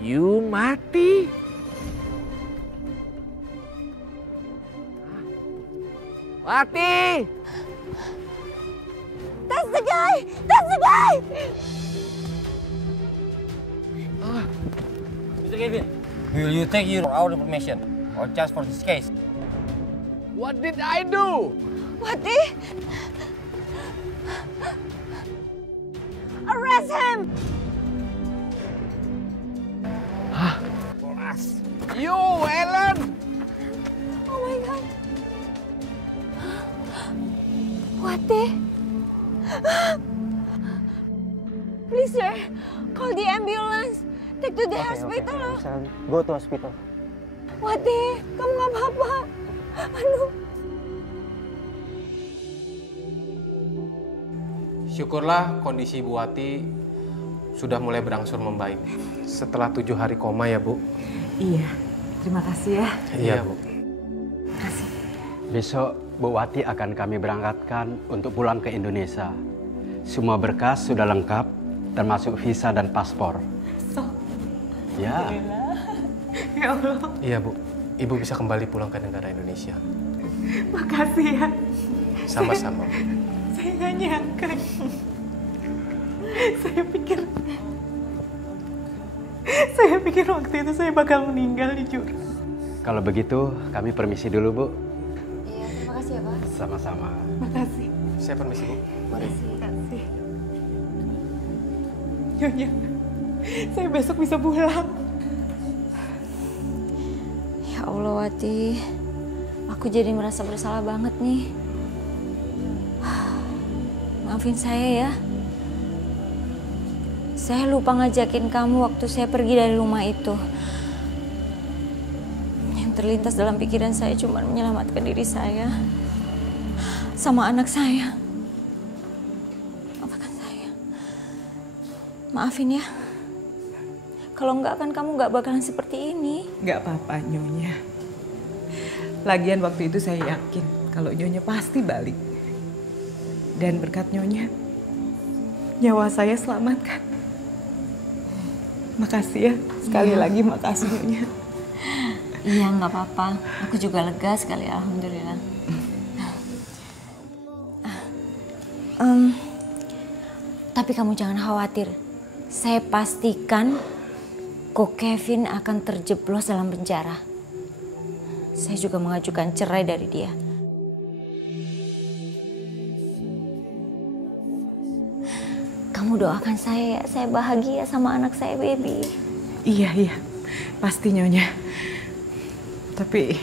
You mati? Wati! That's the guy! That's the guy! Mr. Kevin, will you take your our information or just for this case? What did I do? Wati! Arrest him! Hah? You, Ellen! Oh my God! Wati? Please, sir, call the ambulance. Take to the hospital. Go to hospital. Wati, kamu nggak apa-apa. Aduh. Syukurlah kondisi Bu Wati sudah mulai berangsur membaik. Setelah 7 hari koma ya, Bu. Iya, terima kasih ya. Iya, Bu. Besok Bu Wati akan kami berangkatkan untuk pulang ke Indonesia. Semua berkas sudah lengkap, termasuk visa dan paspor. Ya. Ya Allah. Iya, Bu. Ibu bisa kembali pulang ke negara Indonesia. Makasih ya. Sama-sama, Bu. Saya nggak nyangka. Saya pikir waktu itu saya bakal meninggal di jurang. Kalau begitu, kami permisi dulu, Bu. Iya, terima kasih ya, Pak. Sama-sama. Makasih. Saya permisi, Bu. Mari. Makasih. Nyonya, saya besok bisa pulang. Ya Allah, Wati. Aku jadi merasa bersalah banget nih. Maafin saya ya. Saya lupa ngajakin kamu waktu saya pergi dari rumah itu. Yang terlintas dalam pikiran saya cuma menyelamatkan diri saya sama anak saya. Maafkan saya. Maafin ya. Kalau enggak kan kamu enggak bakalan seperti ini. Nggak apa-apa, Nyonya. Lagian waktu itu saya yakin kalau Nyonya pasti balik. Dan berkat Nyonya, nyawa saya selamatkan. Makasih ya, sekali lagi makasih Nyonya. Iya, nggak apa-apa. Aku juga lega sekali, alhamdulillah. Tapi kamu jangan khawatir. Saya pastikan Ko Kevin akan terjeblos dalam penjara. Saya juga mengajukan cerai dari dia. Kamu doakan saya ya, saya bahagia sama anak saya, baby. Iya, pasti Nyonya. Tapi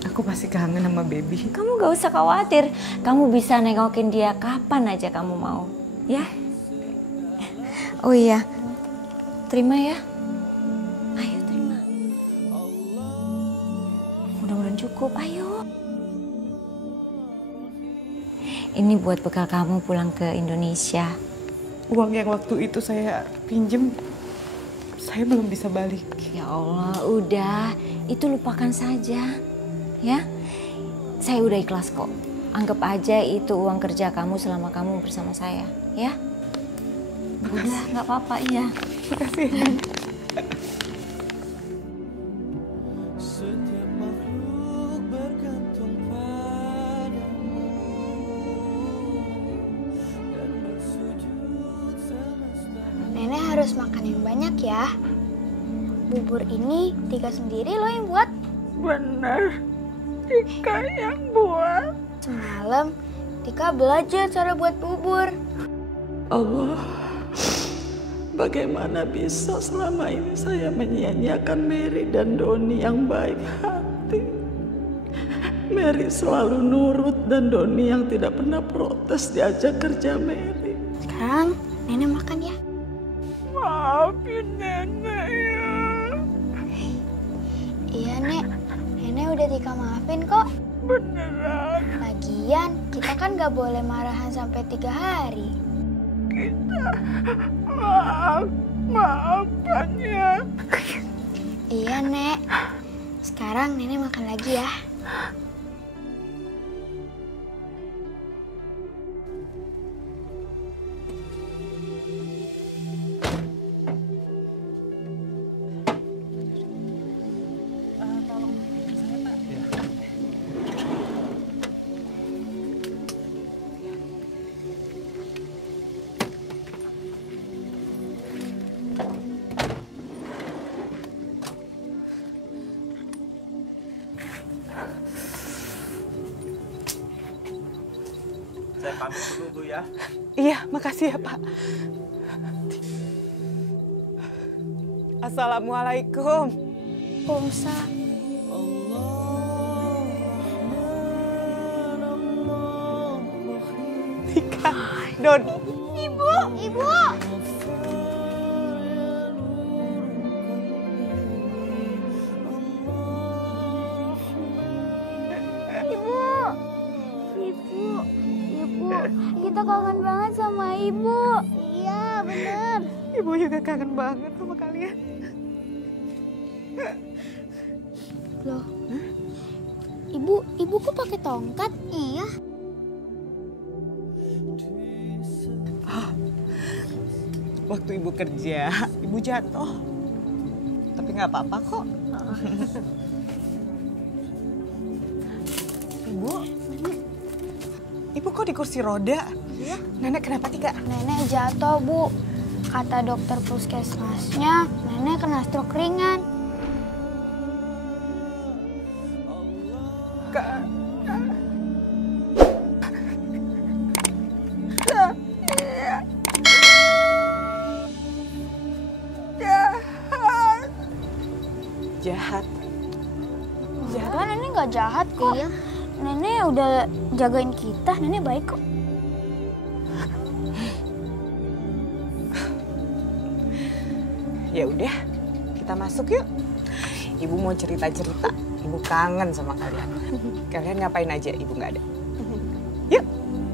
aku pasti kangen sama baby. Kamu gak usah khawatir, kamu bisa nengokin dia kapan aja kamu mau, ya? Oh iya, terima ya. Ayo terima. Mudah-mudahan cukup, ayo. Ini buat bekal kamu pulang ke Indonesia. Uang yang waktu itu saya pinjem, saya belum bisa balik. Ya Allah, udah. Itu lupakan saja, ya. Saya udah ikhlas kok. Anggap aja itu uang kerja kamu selama kamu bersama saya, ya. Udah, nggak apa-apa, iya. Makasih. Nenek harus makan yang banyak ya. Bubur ini Tika sendiri loh yang buat. Bener, Tika yang buat. Semalam Tika belajar cara buat bubur. Allah, bagaimana bisa selama ini saya menyia-nyiakan Mary dan Doni yang baik hati. Mary selalu nurut dan Doni yang tidak pernah protes diajak kerja Mary. Sekarang Nenek makan ya. Maafin Nenek ya. Iya, Nek. Nenek udah Tika maafin kok. Beneran. Lagian, kita kan gak boleh marahan sampai 3 hari. Maafkan ya. Iya, Nek. Sekarang Nenek makan lagi ya. Saya pamit dulu, Bu ya. Iya, makasih ya, Pak. Assalamualaikum. Waalaikumsalam. Tika, Don. Ibu. Ibu. kita kangen banget sama Ibu. Iya, bener. Ibu juga kangen banget sama kalian. Loh, Ibu kok pakai tongkat? Iya. Waktu Ibu kerja, Ibu jatuh. Tapi nggak apa-apa kok. Ibu kok di kursi roda? Iya. Nenek kenapa Tika? Nenek jatuh, Bu. Kata dokter puskesmasnya, nenek kena stroke ringan. Jahat. Enggak, nenek nggak jahat kok. Iya. Nenek udah jagain kita, nenek baik kok. Ya udah, kita masuk yuk. Ibu mau cerita-cerita. Ibu kangen sama kalian. Kalian ngapain aja, Ibu nggak ada. Yuk,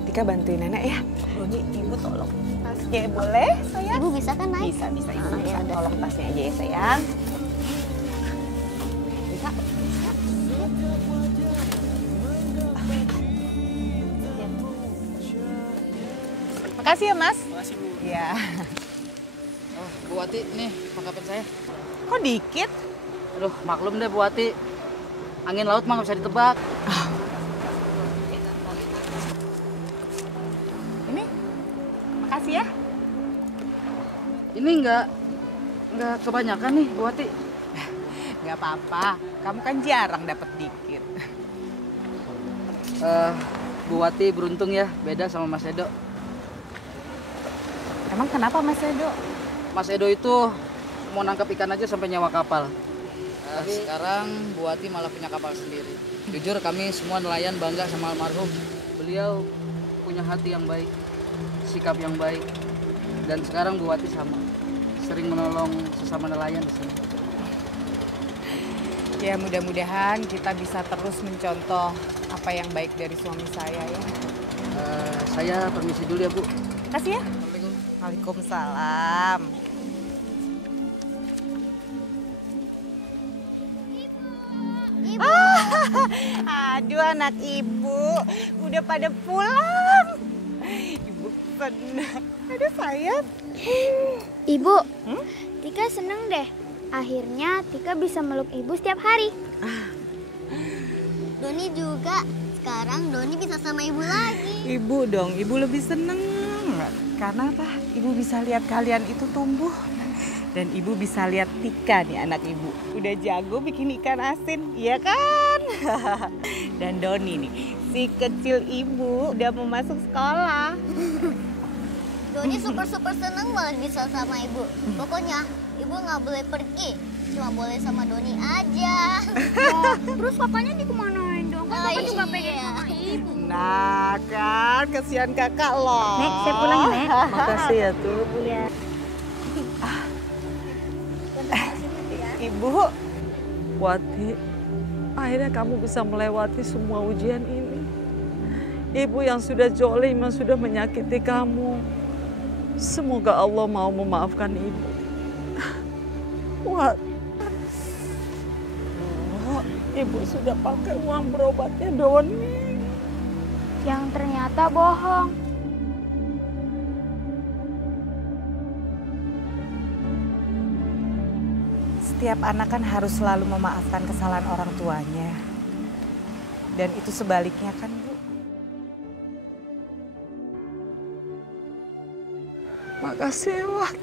Tika bantuin nenek ya. Doni, Ibu tolong tasnya boleh, sayang? Ibu bisa kan naik? Bisa, Ibu bisa. Tolong tasnya aja ya, sayang. Bisa? Makasih ya, Mas. Makasih, Bu. Iya. Oh, Bu Wati, nih perlengkapan saya. Kok dikit? Aduh, maklum deh Bu Wati. Angin laut mah nggak bisa ditebak. Ini, makasih ya. Ini nggak kebanyakan nih Bu Wati. Nggak apa-apa, kamu kan jarang dapat dikit. Bu Wati beruntung ya, beda sama Mas Edo. Emang kenapa Mas Edo? Mas Edo itu mau nangkap ikan aja sampai nyewa kapal. Sekarang Bu Wati malah punya kapal sendiri. Jujur kami semua nelayan bangga sama almarhum. Beliau punya hati yang baik, sikap yang baik. Dan sekarang Bu Wati sama. Sering menolong sesama nelayan di sini. Ya mudah-mudahan kita bisa terus mencontoh apa yang baik dari suami saya ya. Saya permisi dulu ya Bu. Kasih ya. Waalaikumsalam. Aduh anak ibu, udah pada pulang. Ibu senang. Aduh sayang. Ibu, Tika seneng deh. Akhirnya Tika bisa meluk ibu setiap hari. Doni juga. Sekarang Doni bisa sama ibu lagi. Ibu dong, ibu lebih seneng. Karena apa? Ibu bisa lihat kalian itu tumbuh. Dan ibu bisa lihat Tika nih anak ibu. Udah jago bikin ikan asin, iya kan? Dan Doni nih, si kecil ibu udah mau masuk sekolah. Doni super seneng banget bisa sama ibu. Pokoknya ibu nggak boleh pergi. Cuma boleh sama Doni aja. Terus papanya dikemanain dong? Kan papa juga pengen sama ibu. Nah kan, kesian kakak loh. Nek, saya pulang ya, Nek. Makasih ya tuh. Iya. Ibu, Wati, akhirnya kamu bisa melewati semua ujian ini. Ibu yang sudah zolim, yang sudah menyakiti kamu. Semoga Allah mau memaafkan ibu. Wat, ibu sudah pakai uang berobatnya Doni. Yang ternyata bohong. Setiap anak kan harus selalu memaafkan kesalahan orang tuanya. Dan itu sebaliknya kan, Bu? Makasih, Wat.